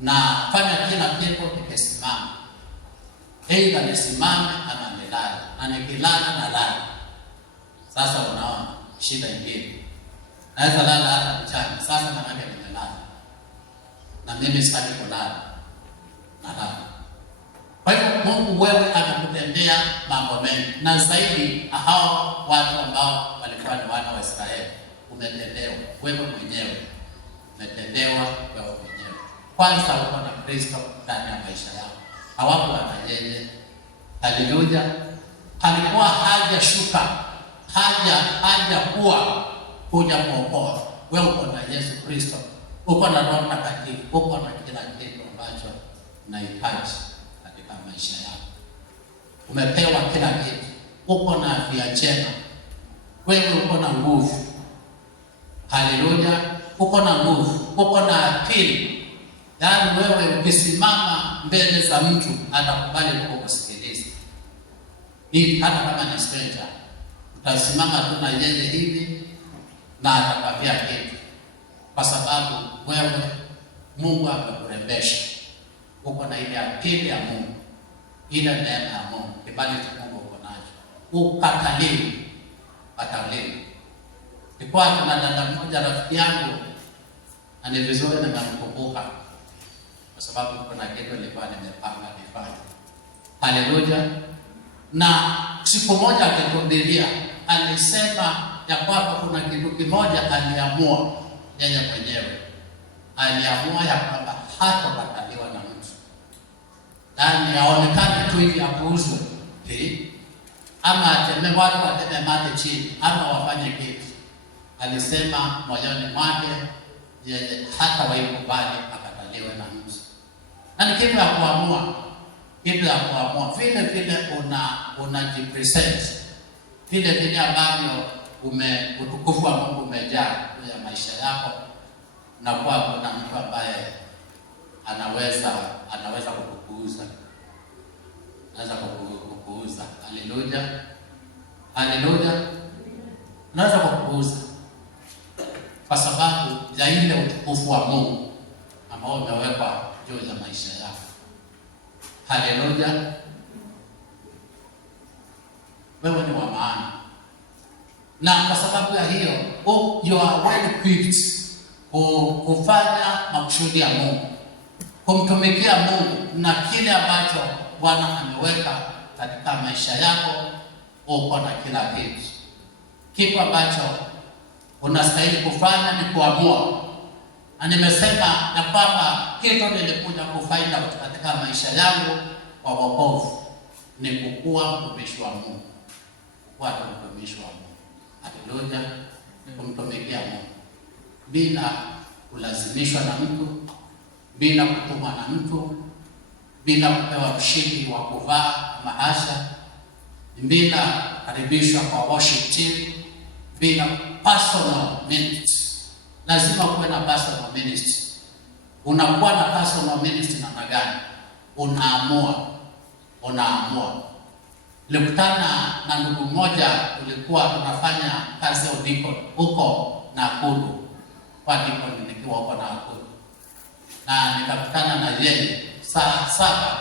na fanya kila kitu nikisimama. Aidha nisimame ama nilale, na nikilala na lala. Sasa unaona shida ingine, naweza lala hata mchana. Sasa manake nimelala, na mimi sitaki kulala, nalala. Kwa hivyo Mungu wewe anakutendea mambo mengi, na zaidi hao watu ambao walikuwa ni wana wa Israeli, umetendewa wewe mwenyewe. Kwanza uko na Kristo ndani ya maisha yao, hawakuwa na yeye. Haleluya. Alikuwa hajashuka, hajakuwa kuja kuokoa. Wewe uko na Yesu Kristo, uko na Roho Mtakatifu, uko na kila kitu ambacho unahitaji katika maisha yako. Umepewa kila kitu, uko na afya njema, wewe uko na nguvu. Haleluya. Uko na nguvu, uko na akili. Yaani wewe ukisimama mbele za mtu atakubali kukusikiliza. Hivi hata kama ni stranger, utasimama tu na yeye hivi na atakwambia kitu, kwa sababu wewe Mungu amekurembesha. Uko na ile akili ya Mungu, ile neema ya Mungu, kibali cha Mungu uko nacho. Ukataliwi. Nilikuwa kuna dada mmoja rafiki yangu, na ni vizuri nimemkumbuka kwa sababu kuna kitu nilikuwa nimepanga nifanye. Haleluya. Na siku moja akituhubiria alisema ya kwamba kuna kitu kimoja aliamua yeye mwenyewe. Aliamua ya kwamba hatakataliwa na mtu. Yaani aonekane tu hivi apuuzwe. Ama ateme watu wateme mate chini ama wafanye kitu. Alisema moyoni mwake yeye hata waikubali akataliwe na mtu. Na ni kitu ya kuamua. Kitu ya kuamua. Vile vile unajipresent. Vile ambavyo utukufu wa Mungu umejaa juu ya maisha yako, na kwa kuna mtu ambaye anaweza kukuuza. Anaweza kukuuza. Haleluya. Haleluya. Anaweza kukuuza kwa sababu ya ile utukufu wa Mungu ambao umewekwa juu ya maisha yako. Haleluya. Wewe ni wa maana. Na kwa sababu ya hiyo, you are well equipped kufanya makusudi ya Mungu, kumtumikia Mungu na kile ambacho Bwana ameweka katika maisha yako. Uko na kila kitu. Kitu ambacho unastahili kufanya ni kuamua. Na nimesema ya kwamba kitu nilikuja kufanya katika maisha yangu kwa wokovu ni kukua mtumishi wa Mungu. Kuwa mtumishi wa Mungu. Haleluya. Kumtumikia Mungu bila kulazimishwa na mtu, bila kutumwa na mtu, bila kupewa mshindi wa kuvaa mahasha, bila karibishwa kwa worship team, bila personal ministry. Lazima kuwe na personal ministry. Unakuwa na personal ministry namna gani? Unaamua. Nilikutana na ndugu mmoja, tulikuwa tunafanya kazi ya udikon huko Nakuru. Kwa dikon nikiwa huko Nakuru. Na nikakutana na yeye saa 7.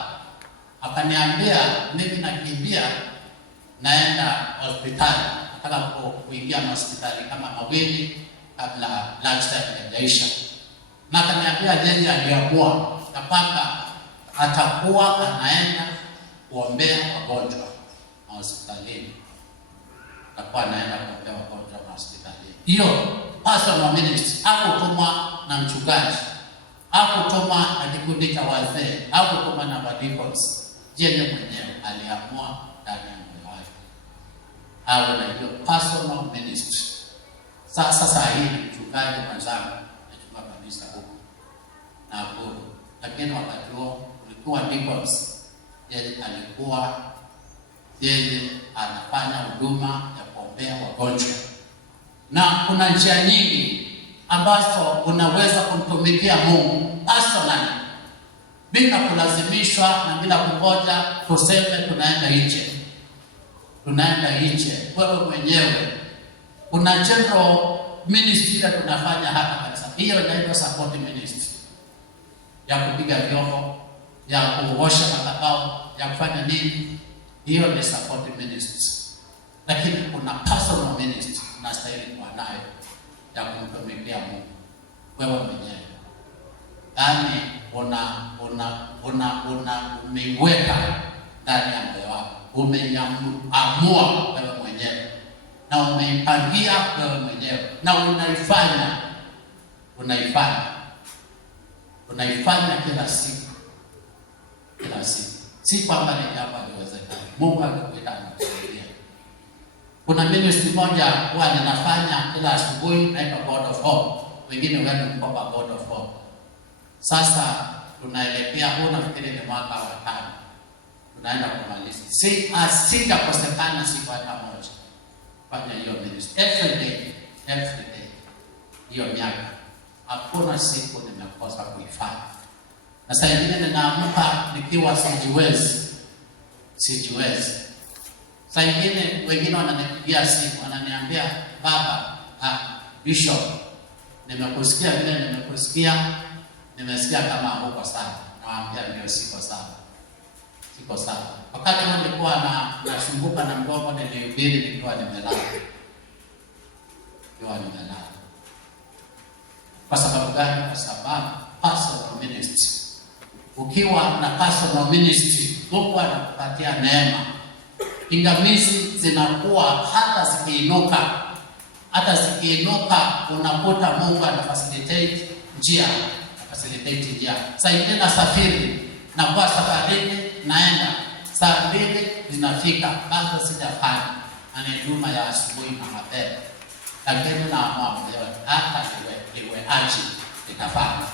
Akaniambia mimi nakimbia naenda hospitali. Nataka kuingia hospitali kama mawili kabla lunchtime haijaisha. Na akaniambia yeye aliamua ya kwamba atakuwa anaenda kuombea wagonjwa hospitalini. Atakuwa anaenda kuombea wagonjwa hospitalini. Hiyo personal ministry. Hakutumwa na mchungaji, hakutumwa na kikundi cha wazee, hakutumwa na deacons. Yeye mwenyewe aliamua ndani ya moyo wake awe na hiyo personal ministry. Sasa hii mchungaji mwenzangu anachukua kanisa huko Nakuru, lakini wakati huo ulikuwa deacons. Yeye anafanya huduma ya kuombea wagonjwa. Na kuna njia nyingi ambazo unaweza kumtumikia Mungu personally bila kulazimishwa na bila kungoja tuseme tunaenda nje. Wewe mwenyewe kuna general ministry tunafanya hapa kanisa. Hiyo inaitwa support ministry. Ya kupiga vyombo, ya kuosha madhabahu, ya kufanya nini? Hiyo ni support ministry. Lakini kuna personal ministry unastahili kuwa nayo ya kumtumikia Mungu wewe mwenyewe. Yaani umeiweka ndani ya moyo wako. Umeamua wewe mwenyewe. Na umeipangia wewe mwenyewe. Na unaifanya kila siku. Si kwamba ni jambo haliwezekani. Mungu akikuita anakusaidia. Kuna ministry moja huwa ninafanya kila asubuhi naitwa God of Hope. Wengine wenu mko kwa God of Hope. Sasa tunaelekea nafikiri ni mwaka wa 5. Tunaenda kumaliza. Sitakosekana siku hata moja fanya hiyo ministry. Every day. Hiyo miaka. Hakuna siku nimekosa kuifanya. Na saa nyingine ninaamka nikiwa sijiwezi. Saa nyingine wengine wananipigia simu, wananiambia baba, Bishop, nimekusikia vile nimesikia kama huko sawa. Nawaambia ndio siko sawa. Wakati nilikuwa nasumbuka na mgongo, nilihubiri nikiwa nimelala. jua limelala. Kwa sababu gani? Kwa sababu personal ministry. Ukiwa na personal ministry, Mungu anakupatia neema. Pingamizi zinakuwa hata zikiinuka unakuta Mungu anafacilitate njia. Saa ingine nasafiri, na kwa safarini naenda, saa mbili zinafika, bado sijafanya huduma ya asubuhi na mapema. Lakini naamua moyoni, hata iwe aje nitafanya.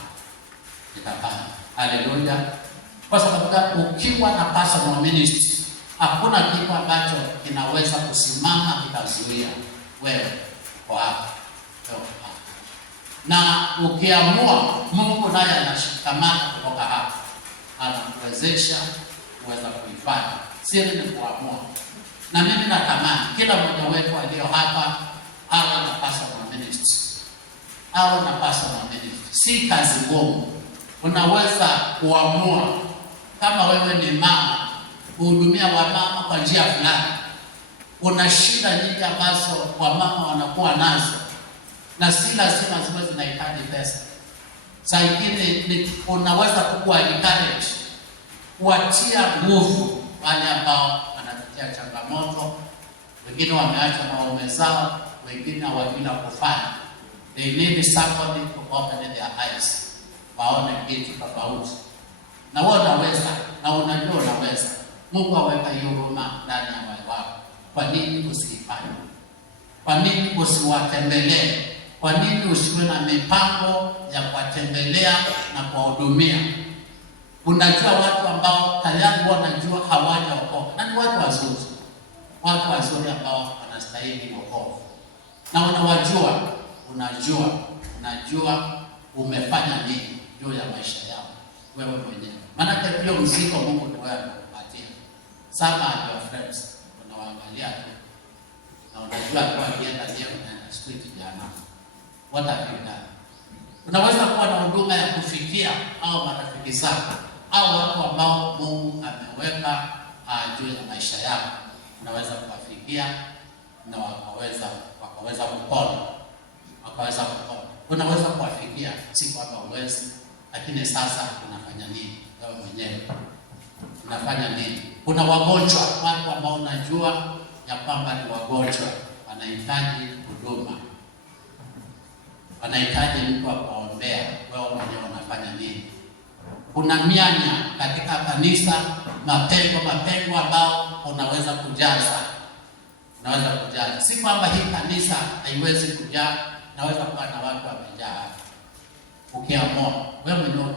Haleluya. Kwa sababu ukiwa na personal ministry, hakuna kitu ambacho kinaweza kusimama kikazuia wewe kwa hapa. Na ukiamua, Mungu naye anashikamana kutoka hapa, anakuwezesha kuweza kuifanya. Siri ni kuamua. Na mimi natamani kila mmoja wetu aliyo hapa awe na personal ministry. Si kazi ngumu. Unaweza kuamua kama wewe ni mama kuhudumia wamama kwa njia fulani. Kuna shida nyingi ambazo wamama wanakuwa nazo, na si lazima ziwe zinahitaji pesa. Saa ingine unaweza kuwa encourage, kuwatia nguvu wale ambao wanapitia changamoto. Wengine wameacha na waume zao, wengine hawajui la kufanya. They need somebody to open their eyes, waone kitu tofauti. Na wewe unaweza, na unajua unaweza. Mungu aweka hiyo huruma ndani ya moyo wako. Kwa nini usifanye? Kwa nini usiwatembelee? Kwa nini usiwe na mipango ya kuwatembelea na kuwahudumia? Unajua watu ambao tayari wanajua hawajaokoka, na ni watu wazuri ambao wanastahili wokovu. Na unawajua, unajua umefanya nini juu ya maisha yao wewe mwenyewe. Maana hiyo mzigo Mungu ndiye anakupatia. Some of your friends unawaangalia tu, na unajua kwa kienda leo na street jana. What have you done? Unaweza kuwa na huduma ya kufikia au marafiki zako au watu ambao Mungu ameweka juu ya maisha yako. Unaweza kuwafikia na wakaweza kupona. Unaweza kuwafikia, si kwamba uwezi, lakini sasa unafanya nini wewe mwenyewe? Unafanya nini? Kuna wagonjwa, watu ambao unajua ya kwamba ni wagonjwa, wanahitaji huduma, wanahitaji mtu wa kuombea. Wewe mwenyewe unafanya nini? Kuna mianya katika kanisa, mapengo ambao unaweza kujaza. Si kwamba hii kanisa haiwezi kujaa, naweza kuwa na watu wamejaa. Ukiamua, wewe mwenyewe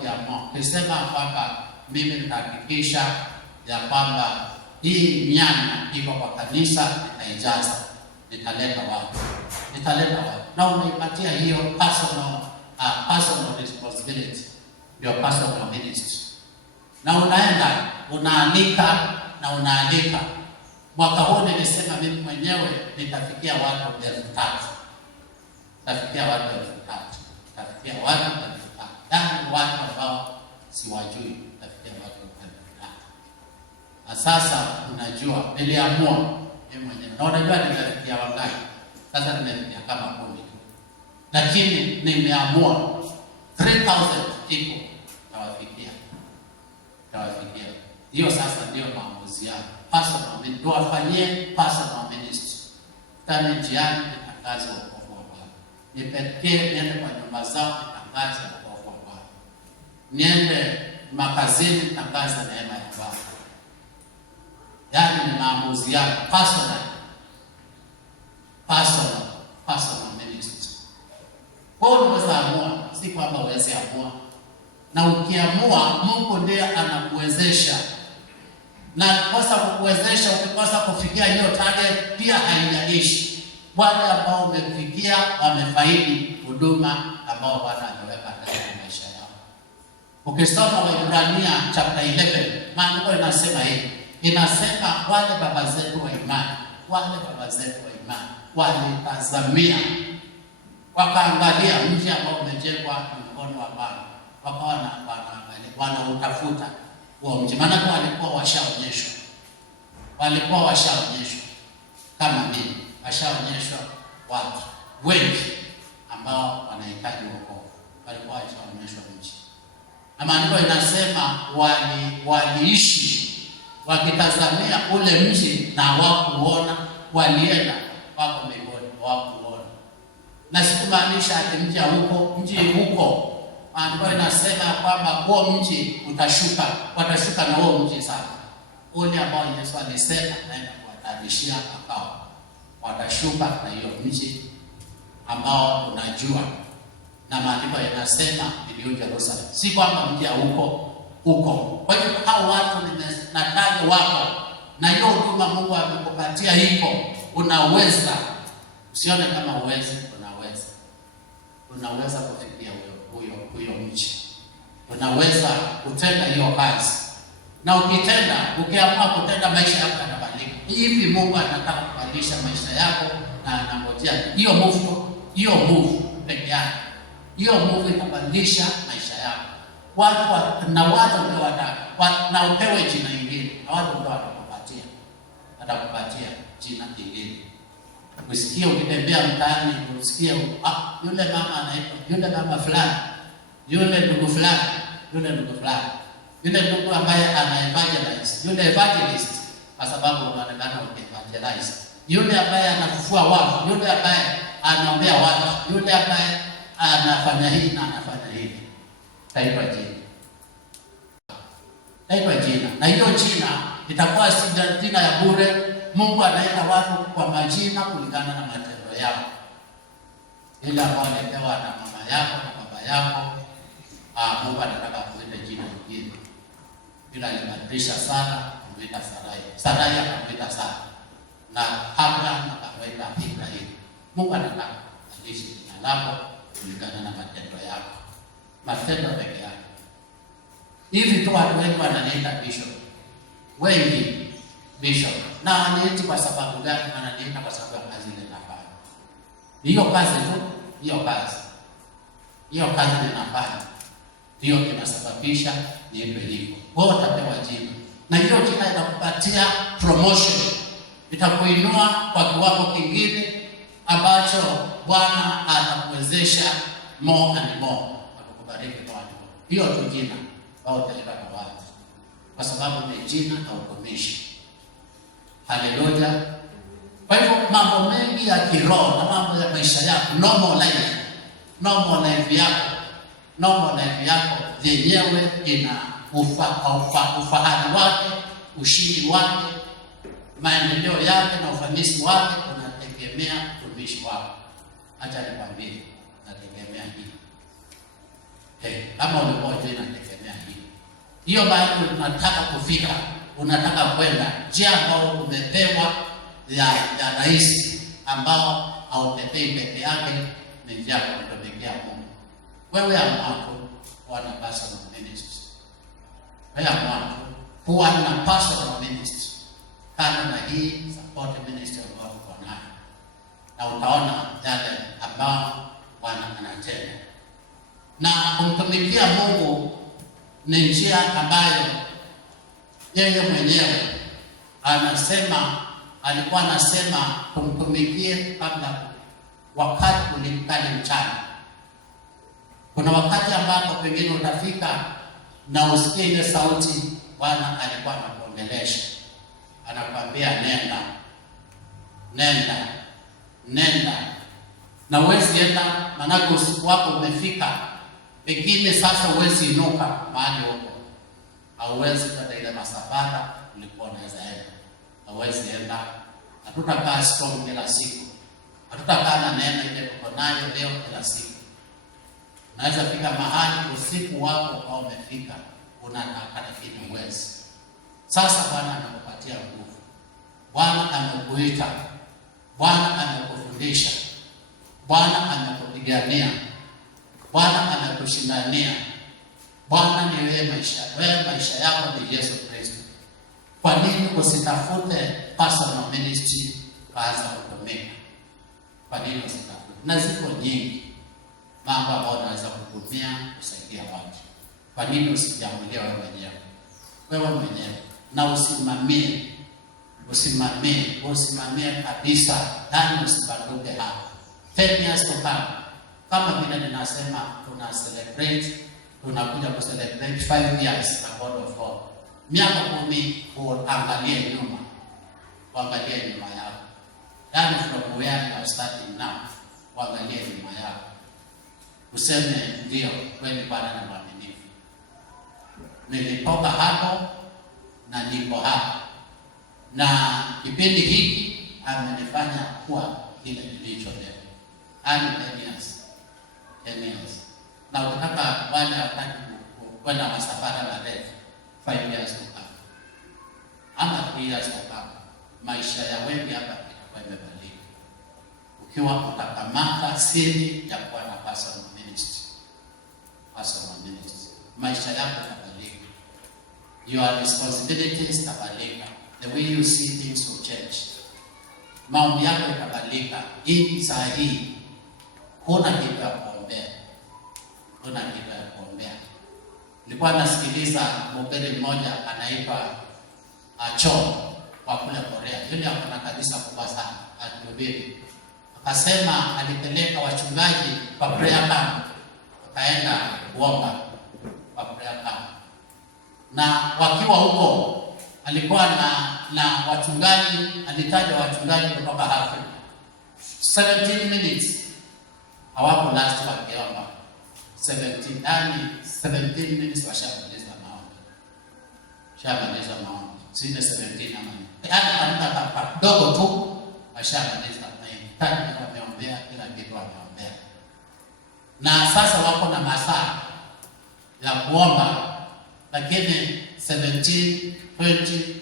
ukisema kwamba mimi nitahakikisha ya kwamba hii mianya iko kwa kanisa, nitaijaza, nitaleta watu. Na unaipatia hiyo personal responsibility, your personal ministry. Na unaenda, unaalika. Mwaka huu nilisema mimi mwenyewe nitafikia watu 3,000. Yaani watu ambao siwajui, nitafikia watu 3,000. Na sasa unajua, niliamua mimi mwenyewe. Na unajua nitafikia wangapi? Sasa nimefikia kama 10. Lakini nimeamua 3,000 people tawafikia. Hiyo sasa ndio maamuzi yangu. Tuwafanyie personal ministry. Tani njiani nitangaze wokovu wa Bwana. Nipekee niende kwa nyumba zao nitangaze wokovu wa Bwana. Niende makazini nitangaze neema ya Bwana. Yaani ni maamuzi yangu personal ministry. Wewe unaweza amua, si kwamba uweze amua. Na ukiamua, Mungu ndiye anakuwezesha. Na kosa kukuwezesha, ukikosa kufikia hiyo target pia haijalishi. Wale ambao umefikia wamefaidi huduma ambao Bwana ameweka ndani ya maisha yao. Ukisoma Waebrania chapter 11, maandiko inasema hivi. Inasema wale baba zetu wa imani walitazamia, wakaangalia mji ambao umejengwa na mkono wa Bwana. Wakaona wanautafuta huo mji. Maana walikuwa washaonyeshwa kama mimi, washaonyeshwa watu wengi ambao wanahitaji wokovu, walikuwa wameonyeshwa mji. Na maandiko inasema waliishi wakitazamia ule mji na hawakuona, walienda wako mbinguni hawakuona. Na sikumaanisha ati mji huko. Maandiko inasema kwamba huo mji utashuka, watashuka na huo mji sasa. Ule ambao Yesu alisema naenda kuwatarishia akao, watashuka na hiyo mji ambao unajua. Na maandiko yanasema New Jerusalem. Si kwamba mji huko. Kwa hiyo hao watu ninataja wako na hiyo huduma Mungu amekupatia hiko, unaweza. Usione kama uwezi, unaweza kufikia huyo mji. Unaweza kutenda hiyo kazi. Na ukiamua kutenda, maisha yako yanabadilika. Hivi Mungu anataka kubadilisha maisha yako na anangojea hiyo move peke yake. Hiyo move itabadilisha maisha yako. Watu ndio wataka na upewe jina lingine. Na watu ndio atakupatia jina lingine. Usikie ukitembea mtaani, usikie yule mama anaitwa, yule mama fulani, yule ndugu fulani, yule ndugu ambaye ana-evangelize, yule evangelist, kwa sababu unaonekana ukivangelize, yule ambaye anafufua wafu, yule ambaye anaombea watu, yule ambaye anafanya hii na anafanya hivi. Taitwa jina. Na hiyo jina itakuwa si jina ya bure. Mungu anaita watu kwa majina kulingana na matendo yao. Ile ambayo alipewa na mama yako na baba yako, Mungu anataka kuita jina lingine. Bila alibadilisha sana, kuita Sarai akamwita Sara. Na Abraham akamwita Ibrahim. Mungu anataka kubadilisha jina lako kulingana na matendo yako. Matendo peke yake. Hivi tu watu wengi wananiita bishop. Wengi bishop. Na aniiti kwa sababu gani? Ananiita kwa sababu ya kazi ile nafanya. Hiyo kazi tu, hiyo kazi ninafanya. Hiyo inasababisha niipe hivyo. Wewe utapewa jina. Na hiyo jina itakupatia promotion. Itakuinua kwa kiwango kingine ambacho Bwana atakuwezesha more and more. Atakubariki kwa watu. Hiyo tu jina au utaenda kwa watu. Kwa sababu ni jina na utumishi. Haleluya. Kwa hivyo mambo mengi ya kiroho na mambo ya maisha yako, normal life yako yenyewe ina ufahari wake, ushindi wake, maendeleo yake na ufanisi wake unategemea utumishi wako. Acha nikwambie, nategemea hii. Kama ulikuwa unategemea hii. Hiyo mahali unataka kufika, unataka kwenda, njia ambayo umepewa ya rahisi, ambao hautembei peke yake, ni njia ya kutumikia Mungu. Wewe ambapo wana personal ministry. Wewe ambapo kuwa na personal ministry. Kando na hii support ministry ambayo uko nayo. Na utaona yale ambao wanatenda. Na kumtumikia Mungu ni njia ambayo yeye mwenyewe alikuwa anasema kumtumikie kabla wakati ulikali mchana. Kuna wakati ambapo pengine utafika na usikie ile sauti Bwana alikuwa anakuongelesha. Anakuambia nenda. Na uwezi enda, maana usiku wako umefika. Pengine sasa uwezi inuka mahali huko. Hauwezi kwenda ile masafara ulikuwa unaweza enda. Hauwezi enda. Hatutakaa strong kila siku. Hatutakaa na neema ile tuko nayo leo kila siku. Unaweza fika mahali usiku wako au umefika, unataka lakini huwezi. Sasa Bwana anakupatia nguvu. Bwana amekuita. Bwana amekufundisha. Bwana amekupigania. Bwana amekushindania. Bwana ni wewe maisha yako ni Yesu Kristo. Kwa nini usitafute personal ministry kaanza kutumika? Kwa nini usitafute? Na ziko nyingi mambo ambayo unaweza kutumia kusaidia watu. Kwa nini usijiamulie wewe mwenyewe? Na usimamie kabisa, ndani usibanduke hapo. 10 years to come. Kama vile ninasema tunakuja ku celebrate 5 years na God of War. Miaka 10 uangalie nyuma. Uangalie nyuma yako. Yaani from where you are starting now. Uangalie nyuma yako. Useme ndio kweli Bwana ni mwaminifu. Nilitoka hapo na niko hapa. Na kipindi hiki amenifanya kuwa kile nilicho leo. Hadi 10 years. 10 years. Na ukitaka wale wataki kwenda masafara marefu 5 years to come. Ama 3 years to come. Maisha ya wengi hapa itakuwa imebadilika. Ukiwa utakamata siri ya kuwa na personal ministry. Personal ministry. Maisha yako yatabadilika. Your responsibilities zitabadilika. The way you see things will change. Maombi yako yatabadilika. Hii saa hii huna kitu ya kuombea. Huna kitu ya kuombea. Nilikuwa nasikiliza mhubiri mmoja anaitwa Cho wa kule Korea. Yule akona kanisa kubwa sana akihubiri. Akasema alipeleka wachungaji kwa prayer camp. Akaenda kuomba kwa prayer camp. Na wakiwa huko alikuwa na wachungaji, alitaja wachungaji kutoka Afrika. 17 minutes hawapo last wakiomba. 17 minutes washamaliza maombi. Shamaliza maombi. Sina 17 ama. Yaani anataka kidogo tu washamaliza maombi. Tani wameombea kila kitu wameombea. Na sasa wako na masaa ya kuomba, lakini 17 20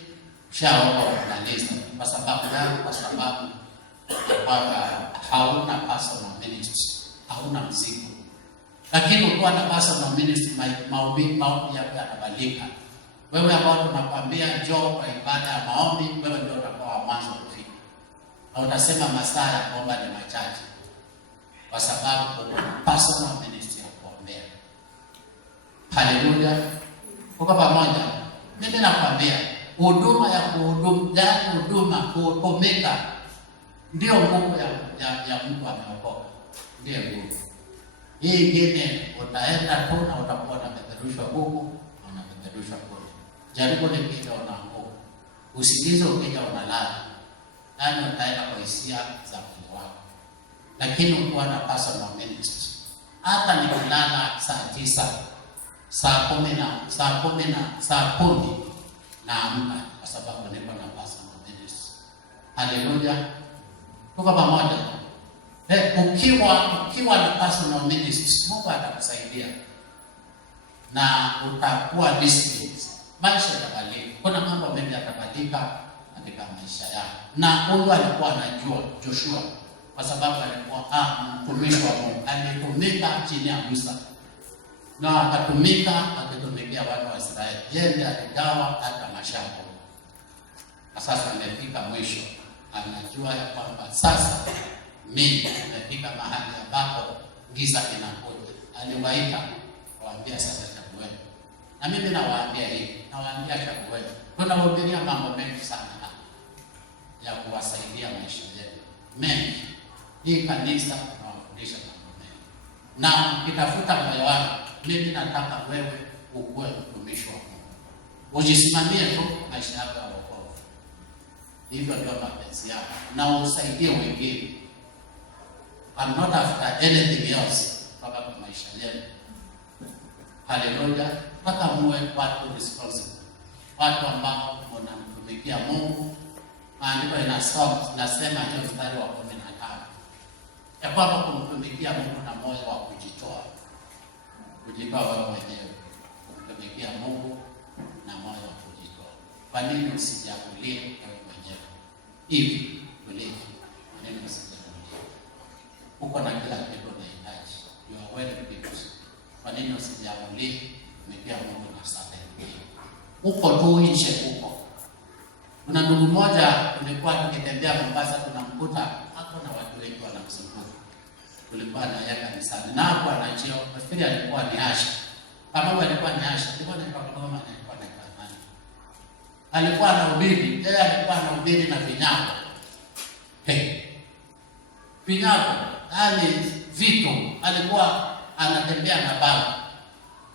shaomba wanaliza. Kwa sababu gani? Kwa sababu kwamba hauna personal ministry, hauna mzigo. Lakini ukiwa na personal ministry, maombi yako yanabadilika. Wewe ambao tunakwambia njoo kwa ibada ya maombi, wewe ndio utakuwa wa mwanzo kufika. Na utasema masaa ya kuomba ni machache. Kwa sababu una personal ministry ya kuombea. Haleluya. Uko pamoja? Mimi nakwambia huduma ya kutumika ndio nguvu ya mtu ameokoka. Ndio nguvu. Hii ingine utaenda tu na utakuwa unapeperushwa huku na unapeperushwa kule. Jaribu nikija unaanguka. Usingize ukija unalala. Nani utaenda kwa hisia za mwili wako. Lakini ukiwa na personal ministry, hata nikilala saa 9, saa 10 naamka kwa sababu niko na personal ministry. Haleluya. Tuko pamoja. Ukiwa na personal ministry, Mungu atakusaidia. Na utakuwa disciplined. Maisha yatabadilika. Kuna mambo mengi yatabadilika katika maisha yako. Na huyu alikuwa anajua Joshua kwa sababu alikuwa mtumishi wa Mungu. Alitumika chini ya Musa. Na akitumikia watu wa Israeli. Yeye aligawa hata mashamba. Na sasa amefika mwisho. Anajua ya kwamba sasa mimi nimefika mahali ambapo giza linakuja. Aliwaita waambia sasa chagueni. Na mimi nawaambia hivi, nawaambia chagueni. Tunahubiria mambo mengi sana ya kuwasaidia maisha yetu. Mengi. Hii kanisa tunawafundisha mambo mengi. Na ukitafuta moyo wako, mimi nataka wewe ukuwe mtumishi wa Mungu. Ujisimamie tu maisha yako ya wokovu. Hivyo ndio mapenzi yako. Na usaidie wengine. I'm not after anything else kwa maisha yenu. Haleluya. Nataka muwe watu responsible. Watu ambao wanamtumikia Mungu. Maandiko inasema hiyo mstari wa 15. Ya kwamba kumtumikia Mungu na moyo wa kujitoa. Kujitoa wewe mwenyewe. Kumtumikia Mungu na moyo wa kujitoa. Kwa nini usijagulie wewe mwenyewe? Hivi ulivyo. Kwa nini usijagulie? Uko na kila kitu unahitaji. You are well equipped. Kwa nini usijagulie kutumikia Mungu na sadaka? Uko tu nje huko. Kuna ndugu mmoja tulikuwa tukitembea Mombasa, tunamkuta hapo na watu wengi wanamzunguka. Tulikuwa na yeye kanisani. Na hapo anachio, nafikiri alikuwa ni Asha. Kama alikuwa ni Asha, alikuwa ni Kakoma na alikuwa ni Kanani. Alikuwa anahubiri, yeye alikuwa anahubiri na vinyago. Vinyago, yaani vitu, alikuwa anatembea na baba.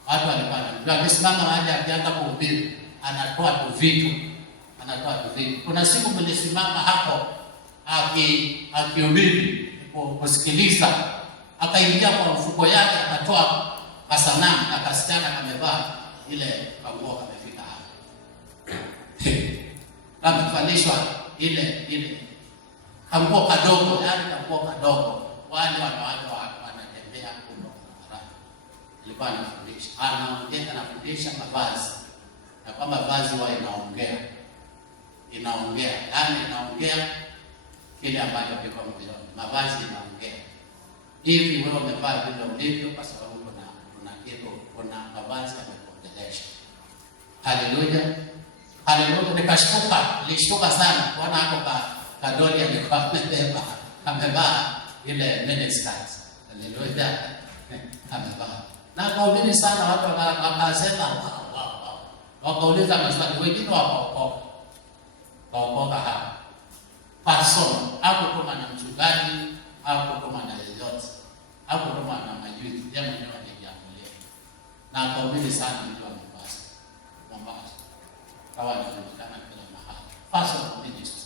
Watu walikuwa wanajua amesimama mahali akianza kuhubiri, anatoa tu vitu. Kuna siku mlisimama hapo akihubiri kusikiliza, akaingia kwa mfuko yake akatoa kasanamu, akasichana kamevaa ile kanguo kamefika hapo. Kamevalishwa ile kanguo kadogo, yaani kanguo kadogo. Wale wanawake wanatembea huko barabarani. Ilikuwa anafundisha mavazi. Na kwamba vazi huwa inaongea, yaani inaongea kile ambacho kiko moyoni. Mavazi inaongea. Hivi wewe umevaa vile ulivyo kwa sababu kuna mavazi yamekuongelesha. Haleluya. Nilishtuka sana kuona hapo kadoli alikuwa amevaa ile miniskirt. Haleluya. Amevaa. Na kaubiri sana, watu wakasema wow. Wakauliza maswali, wengine wakaokoka hapa. Pastor, hakutuma na mchungaji, hakutuma na yeyote, hakutuma na majuzi, yeye mwenyewe alijiamulia. Na akaubiri sana mtu wa Mombasa. Kawa anaonekana kila mahali. Pastor ministry.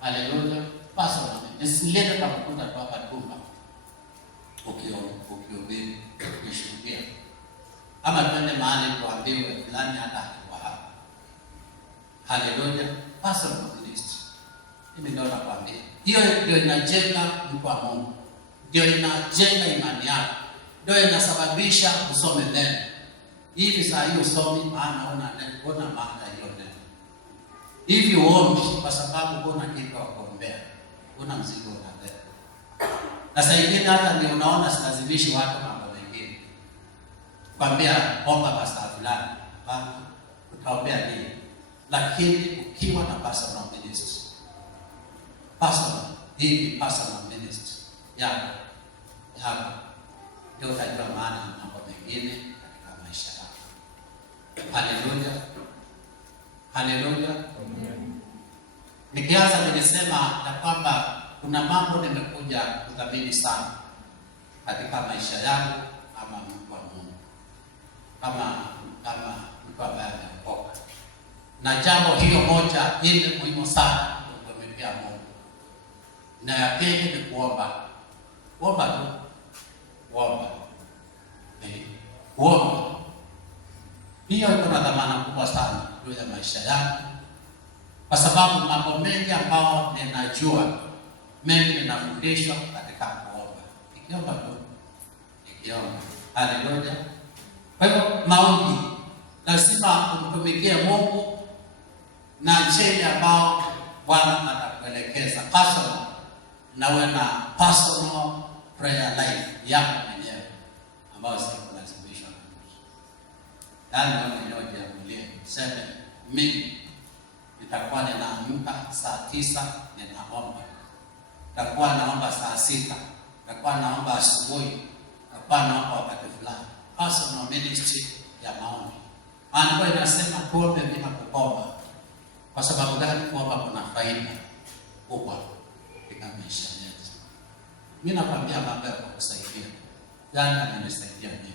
Haleluya. Pastor ministry. Leo tutakuta tu hapa Tumba. Ukihubiri, ukishuhudia. Ama twende mahali tuambiwe fulani hata alikuwa hapa. Haleluya. Pastor ministry. Mimi ndio nakwambia. Hiyo ndio inajenga mtu wa Mungu. Ndio inajenga imani yako. Ndio inasababisha usome neno. Hivi saa hiyo usomi maana una maana hiyo neno. Hivi uombi kwa sababu kuna kitu cha kuombea. Una mzigo unabeba. Na saa nyingine hata ni unaona silazimishi watu mambo mengine. Kwambia omba pastor fulani, utaombea nini? Lakini ukiwa na personal ministry. Personal ministry. Yako. Ndio utajua maana ya mambo mengine katika maisha yako. Haleluya. Nikianza nilisema ya kwamba kuna mambo nimekuja kudhamini sana katika maisha yangu kama mtu wa Mungu. Kama mtu ambaye ameokoka. Na jambo hiyo moja ile muhimu sana kumtumikia Mungu. Na ya pili ni kuomba. Kuomba. Hiyo ina dhamana kubwa sana juu ya maisha yangu. Kwa sababu mambo mengi ambayo ninajua, mengi ninafundishwa katika kuomba. Nikiomba. Haleluya. Kwa hivyo maombi lazima umtumikie Mungu na njia ambayo Bwana atakuelekeza. Personal na uwe na personal prayer life yako mwenyewe ambayo sio kulazimishwa. Yaani wewe mwenyewe jiamulie, sema mimi nitakuwa ninaamka saa 9 ninaomba. Nitakuwa naomba saa 6. Nitakuwa naomba asubuhi. Nitakuwa naomba wakati fulani. Personal ministry ya maombi. Maandiko inasema tuombe bila kukoma. Kwa sababu gani? Kuomba kuna faida kubwa katika maisha yetu. Mimi nakwambia mambo ya kukusaidia. Jana amenisaidia mimi.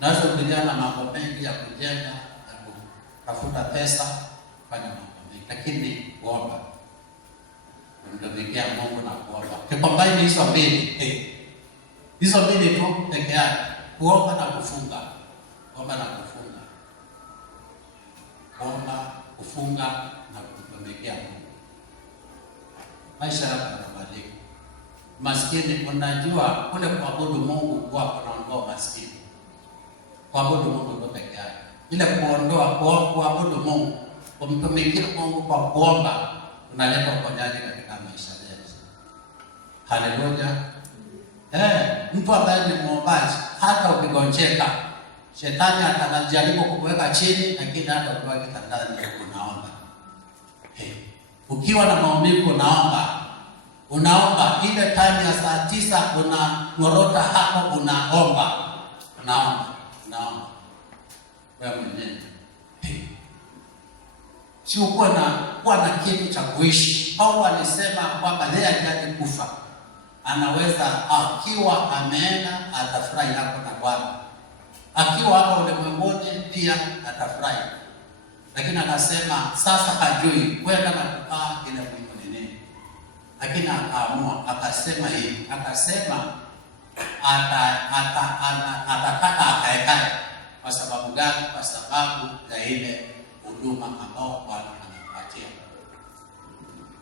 Naweza kujana mambo mengi ya kujenga, ya kutafuta pesa, kufanya mambo mengi. Lakini kuomba. Kumtumikia Mungu na kuomba. Kikombaini hizo mbili. Hizo mbili tu peke yake. Kuomba na kufunga. Kuomba na kumtumikia Mungu. Maisha yako yanabadilika. Maskini, unajua kule kuabudu Mungu kwa kuondoa maskini. Kuabudu Mungu ndio peke yake. Ile kuabudu Mungu, kumtumikia Mungu kwa kuomba, unaleta uponyaji katika maisha yetu. Haleluya. Mtu ambaye ni muombaji, hata ukigonjeka, shetani atajaribu kukuweka chini, lakini hata ukiwa kitandani unaomba. Ukiwa na maumivu unaomba ile time ya saa 9 unangorota hapo unaomba. Wewe mwenyewe. Sio kuwa na kitu cha kuishi. Paulo alisema kwamba yeye hajaji kufa. anaweza akiwa ameenda atafurahi hapo na Bwana, akiwa hapo ulimwenguni pia atafurahi. Lakini akasema sasa hajui kwenda na kukaa ile Mungu ni nini, lakini akaamua akasema hivi, akasema atakata akaekae. Kwa sababu gani? Kwa sababu ya ile huduma ambao Bwana anakupatia.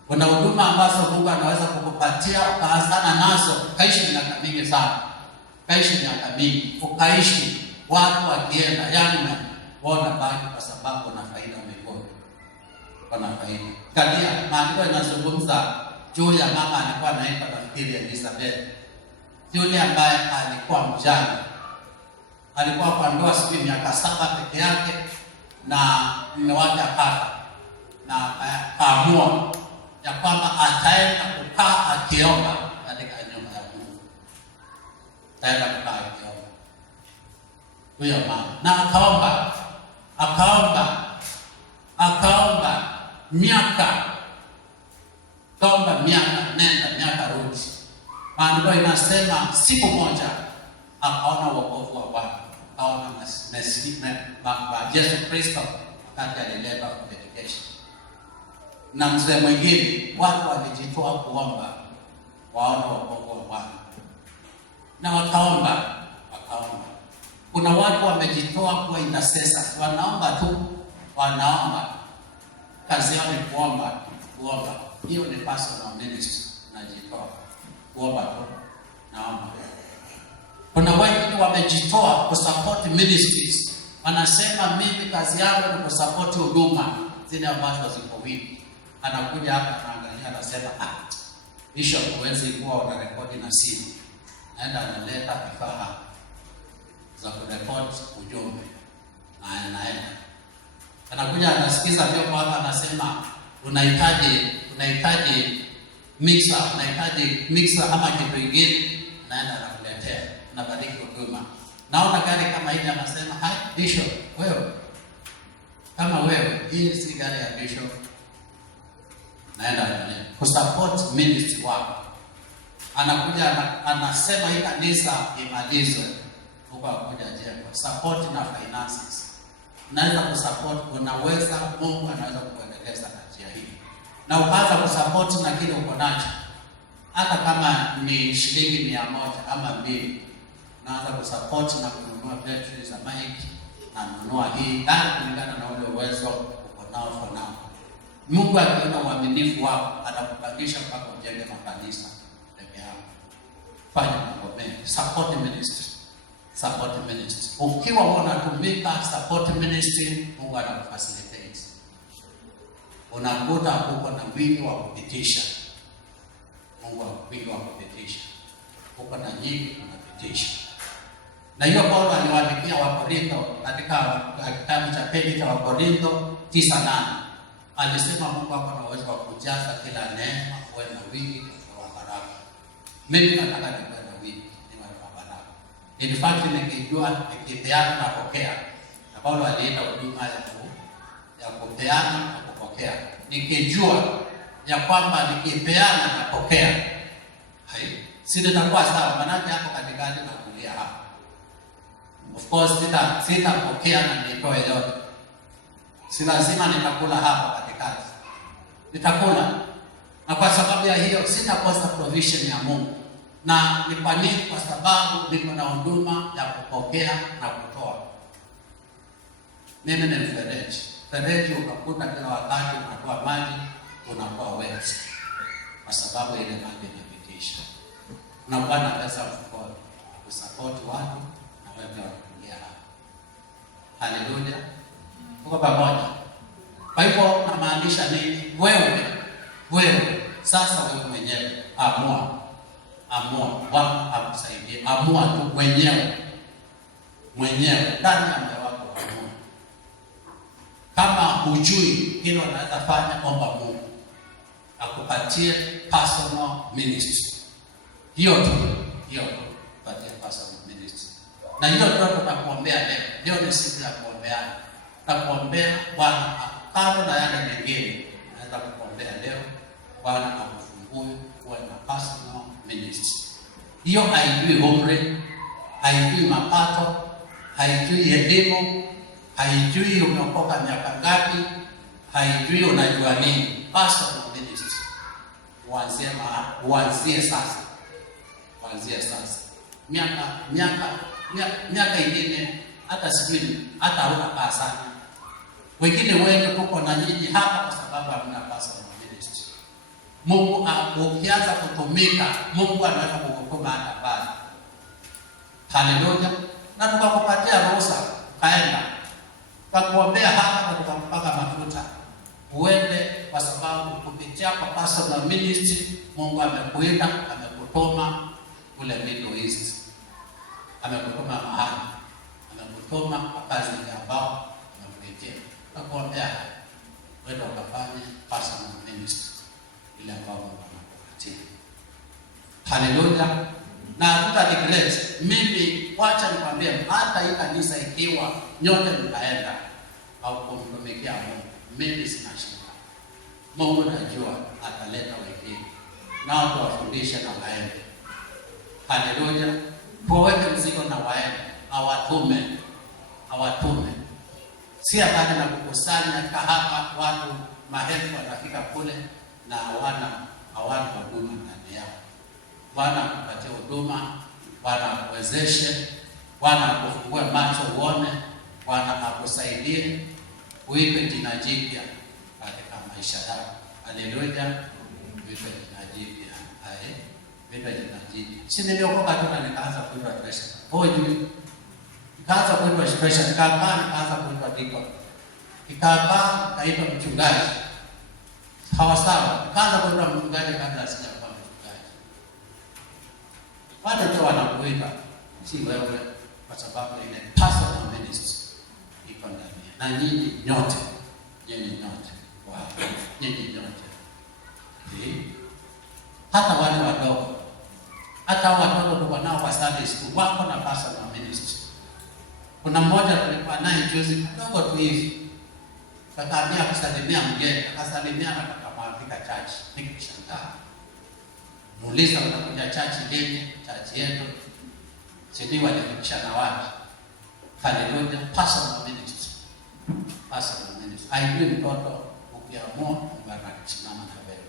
Kuna huduma ambazo Mungu anaweza kukupatia ukaanzana nazo, kaishi miaka mingi sana, kaishi miaka mingi, ukaishi watu wakienda, yaani waona baki kwa sababu na faida mbinguni. Kuna faida. Kadia maandiko yanazungumza juu ya mama alikuwa anaitwa nafikiri Elizabeth. Yule ambaye alikuwa mjane. Alikuwa kwa ndoa siku miaka 7 peke yake na mume wake akafa. Na akaamua ya kwamba ataenda kukaa akiomba katika nyumba ya Mungu. Ataenda kukaa akiomba. Huyo mama. Na akaomba miaka nenda miaka rudi. Maandiko inasema siku moja akaona wokovu wa Bwana. Akaona Yesu Kristo wakati alileta dedication. Na mzee mwingine watu walijitoa kuomba waone wokovu wa Bwana. Na wakaomba. Kuna watu wamejitoa kuwa intercessors, wanaomba tu, wanaomba. Kazi yao ni kuomba. Hiyo ni personal ministry, najitoa kuomba tu, naomba. Kuna wengine wamejitoa kusupport ministries. Wanasema mimi kazi yangu ni kusupport huduma zile ambazo ziko wingi. Anakuja hapa anaangalia anasema Bishop huwezi kuwa unarekodi na simu. Naenda analeta vifaa za kurekodi ujumbe. Anaenda. Anakuja anasikiza pia kwa hapa anasema unahitaji mixer ama kitu kingine, naenda nakuletea, nabariki huduma. Naona gari kama hili anasema hai Bishop wewe kama wewe hii si gari ya Bishop, naenda kusupport ministry wako. Anakuja anasema hii kanisa imalizwe huko, akuja jengo support na finances. Naweza kusupport, unaweza, Mungu anaweza kuendeleza na njia hii. Na ukaanza kusupport na kile uko nacho. Hata kama ni shilingi 100 ama 2, naanza kusupport na kununua batteries za mic na kununua hii kulingana na ule uwezo uko nao for now. Mungu akiona uaminifu wako atakupangisha mpaka ujenge makanisa peke yako. Fanya mambo mengi, support ministry. Ukiwa unatumika support ministry, Mungu anakufacilitate. Unakuta uko na wingi wa kupitisha. Mungu wingi wa kupitisha. Uko na nyingi unapitisha. Na hiyo Paulo aliwaandikia Wakorintho katika kitabu cha pili cha Wakorintho 9:8. Alisema Mungu ako na uwezo wa kujaza kila neema kuwe na wingi wa baraka. Mimi nataka niwe na wingi wa baraka. In fact nikipeana na kupokea. Na Paulo aliita huduma ya kupeana na kupokea. Nikijua ya kwamba nikipeana na kupokea, sitakuwa sawa, maana hapo katikati na kulia hapa. Of course sitapokea na nitoe yote. Si lazima nitakula hapa katikati. Nitakula. Na kwa sababu ya hiyo sitakosa provision ya Mungu. Na ni kwa nini? Kwa sababu niko na huduma ya kupokea na kutoa. Mimi ni mfereji. Mfereji ukakuta kila wakati unatoa maji, unatoa wet. Kwa sababu ile maji inapitisha. Na Bwana pesa mfukoni kusupport watu na wewe unakuja hapa. Haleluya. Tuko pamoja. Kwa hivyo namaanisha nini? Wewe sasa wewe mwenyewe amua Bwana akusaidie. Amua tu mwenyewe ndani ya moyo wako amua. Kama hujui hilo unaweza fanya, omba Mungu akupatie personal ministry. Hiyo tu patie personal ministry. Na hiyo ndio tutakuombea leo. Leo ni siku ya kuombeana. Tutakuombea Bwana kando na yale mengine. Naweza kukuombea leo Bwana akufungue kuwa na personal ministry. Hiyo haijui umri, haijui mapato, haijui elimu, haijui umeokoka miaka ngapi, haijui unajua nini. Personal ministry uanzie sasa. Miaka ingine hata sijui hata hutakaa sana. Wengine wetu tuko na nyinyi hapa kwa sababu hamna personal ministry. Mungu ukianza kutumika, Mungu anaweza kukutuma hata mbali. Haleluya. Na tukakupatia ruhusa kaenda. Tukakuombea hapa na tukakupaka mafuta. Uende kwa sababu kupitia kwa personal ministry Mungu amekuita, amekutuma kule Middle East. Amekutuma mahali. Amekutuma kwa kazi ambao amekuletea. Tukakuombea wewe ukafanye personal ministry ile ambayo Mungu anakupatia. Haleluya. Na tutatekeleza. Mimi wacha nikwambie, hata hii kanisa ikiwa nyote mtaenda au kumtumikia Mungu, mimi sina shida. Mungu najua ataleta wengine nao tuwafundishe na waende. Haleluya. Tuweke mzigo na waende, awatume. Si hataki na kukusanya hapa watu maelfu watafika kule na hawana huduma ndani yao. Bwana akupatie huduma, Bwana akuwezeshe, Bwana akufungue macho uone, Bwana akusaidie uipe jina jipya katika maisha yako. Haleluya. Uipe jina jipya. Uipe jina jipya. Si niliokoka tu na nikaanza kuitwa treasure. Nikaanza kuitwa treasure, nikaanza kuitwa deacon. Nikaitwa mchungaji. Sawa. Nikaanza kuitwa mchungaji kabla sijakuwa mchungaji. Watu tu wanakuita, si wewe, kwa sababu ile personal ministry iko ndani. Na nyinyi nyote. Wow. Nyinyi nyote. Hata wale wadogo. Hata watoto tuko nao kwa Sunday school wako na personal ministry. Kuna mmoja tulikuwa naye juzi kidogo tu hivi. Akaambia kusalimia mgeni, akasalimia na akamwalika church. Nikishangaa. Muuliza unakuja church lini? Church yetu. Sisi walifikishana wapi? Haleluya. Personal ministry. Haijui mtoto ukiamua kusimama na wewe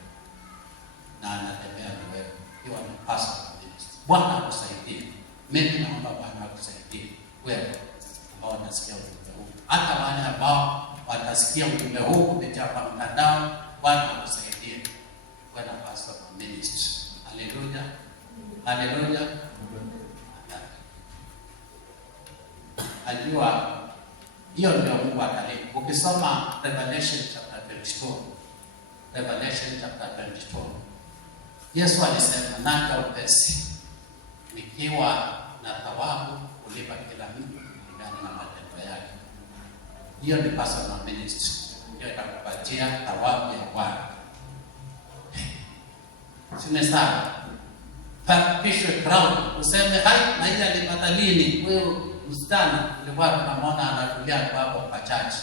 na anatembea na wewe. Hiyo ni personal ministry. Bwana akusaidie. Mimi naomba Bwana akusaidie wewe ambao unasikia ujumbe huu. Hata wale ambao watasikia ujumbe huu kupitia kwa mtandao, Bwana akusaidie wewe na personal ministry. Haleluya. Ajua hiyo ndio Mungu atalipa. Ukisoma Revelation chapter 22. Yesu alisema nanga upesi nikiwa na thawabu kulipa kila mtu kulingana na matendo yake. Hiyo ni personal ministry. Ndio itakupatia thawabu ya Bwana. Simesema papishwe crown useme hai na ile alipata lini wewe mstana ulikuwa tunamwona anatulia hapo kwa church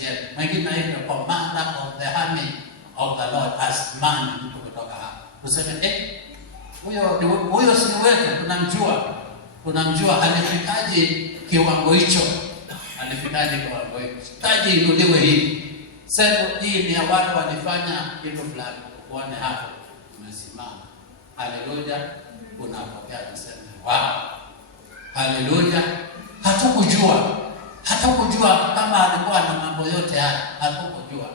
yetu. Wengine hivyo commander of the army of the Lord as man mtu kutoka hapa. Useme huyo si wetu tunamjua alifikaje kiwango hicho. Taji inuliwe hivi. Sasa hii ni watu walifanya kitu fulani. Uone hapo umesimama. Haleluya. Unapokea kusema wow. Haleluya. Hatukujua kama alikuwa na mambo yote haya. Hatukujua.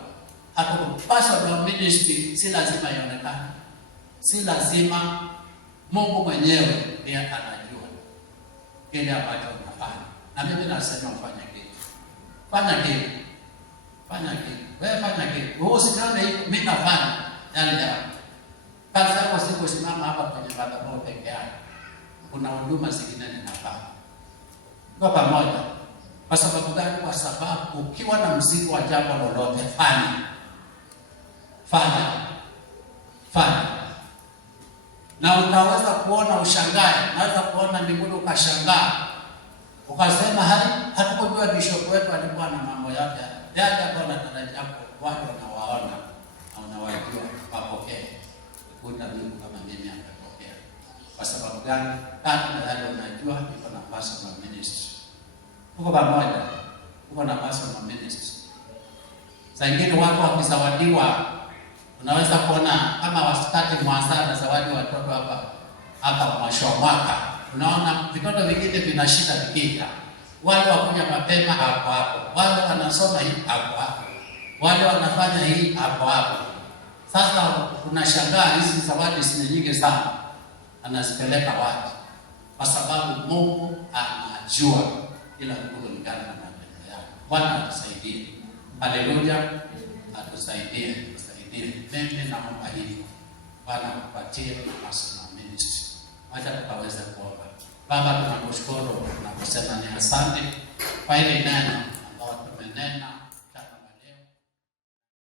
Personal ministry si lazima ionekane. Si lazima. Mungu mwenyewe ndiye anajua kile ambacho unafanya. Na mimi nasema ufanye kitu. Fanya kitu. Wewe fanya kitu. Wewe usione mimi nafanya yale. Kazi yako si kusimama hapa kwenye madhabahu peke yake. Kuna huduma zingine ninafanya. Kwa pamoja. Kwa sababu gani? Kwa sababu ukiwa na mzigo wa jambo lolote fanya. Na utaweza kuona ushangae. Unaweza kuona mbinguni ukashangaa. Ukasema hatukujua bishop wetu alikuwa na mambo yake. Yale ambayo natarajia watu wanawaona na unawajua wapokee. Kuna Mungu kama mimi hapo. Kwa sababu gani? Kando na yale unajua, iko na personal ministry. Tuko pamoja, tuko na personal ministry. Saa ingine watu wakizawadiwa, unaweza kuona kama wakati mwanzana zawadi watoto hapa mwisho wa mwaka, unaona vitoto vingine vinashinda vikija. Wale wakuja mapema hapo, wale wanasoma hii hapo, wale wanafanya hii hapo. Sasa unashangaa hizi zawadi zile nyingi sana anazipeleka wapi? Kwa sababu Mungu anajua ila kulingana na matendo yake. Bwana atusaidie. Haleluya, atusaidie. Mimi naomba hivi, Bwana kupatie personal ministry. Wacha tukaweze kuomba. Baba, tunakushukuru na kusema ni asante kwa ile neno ambalo tumenena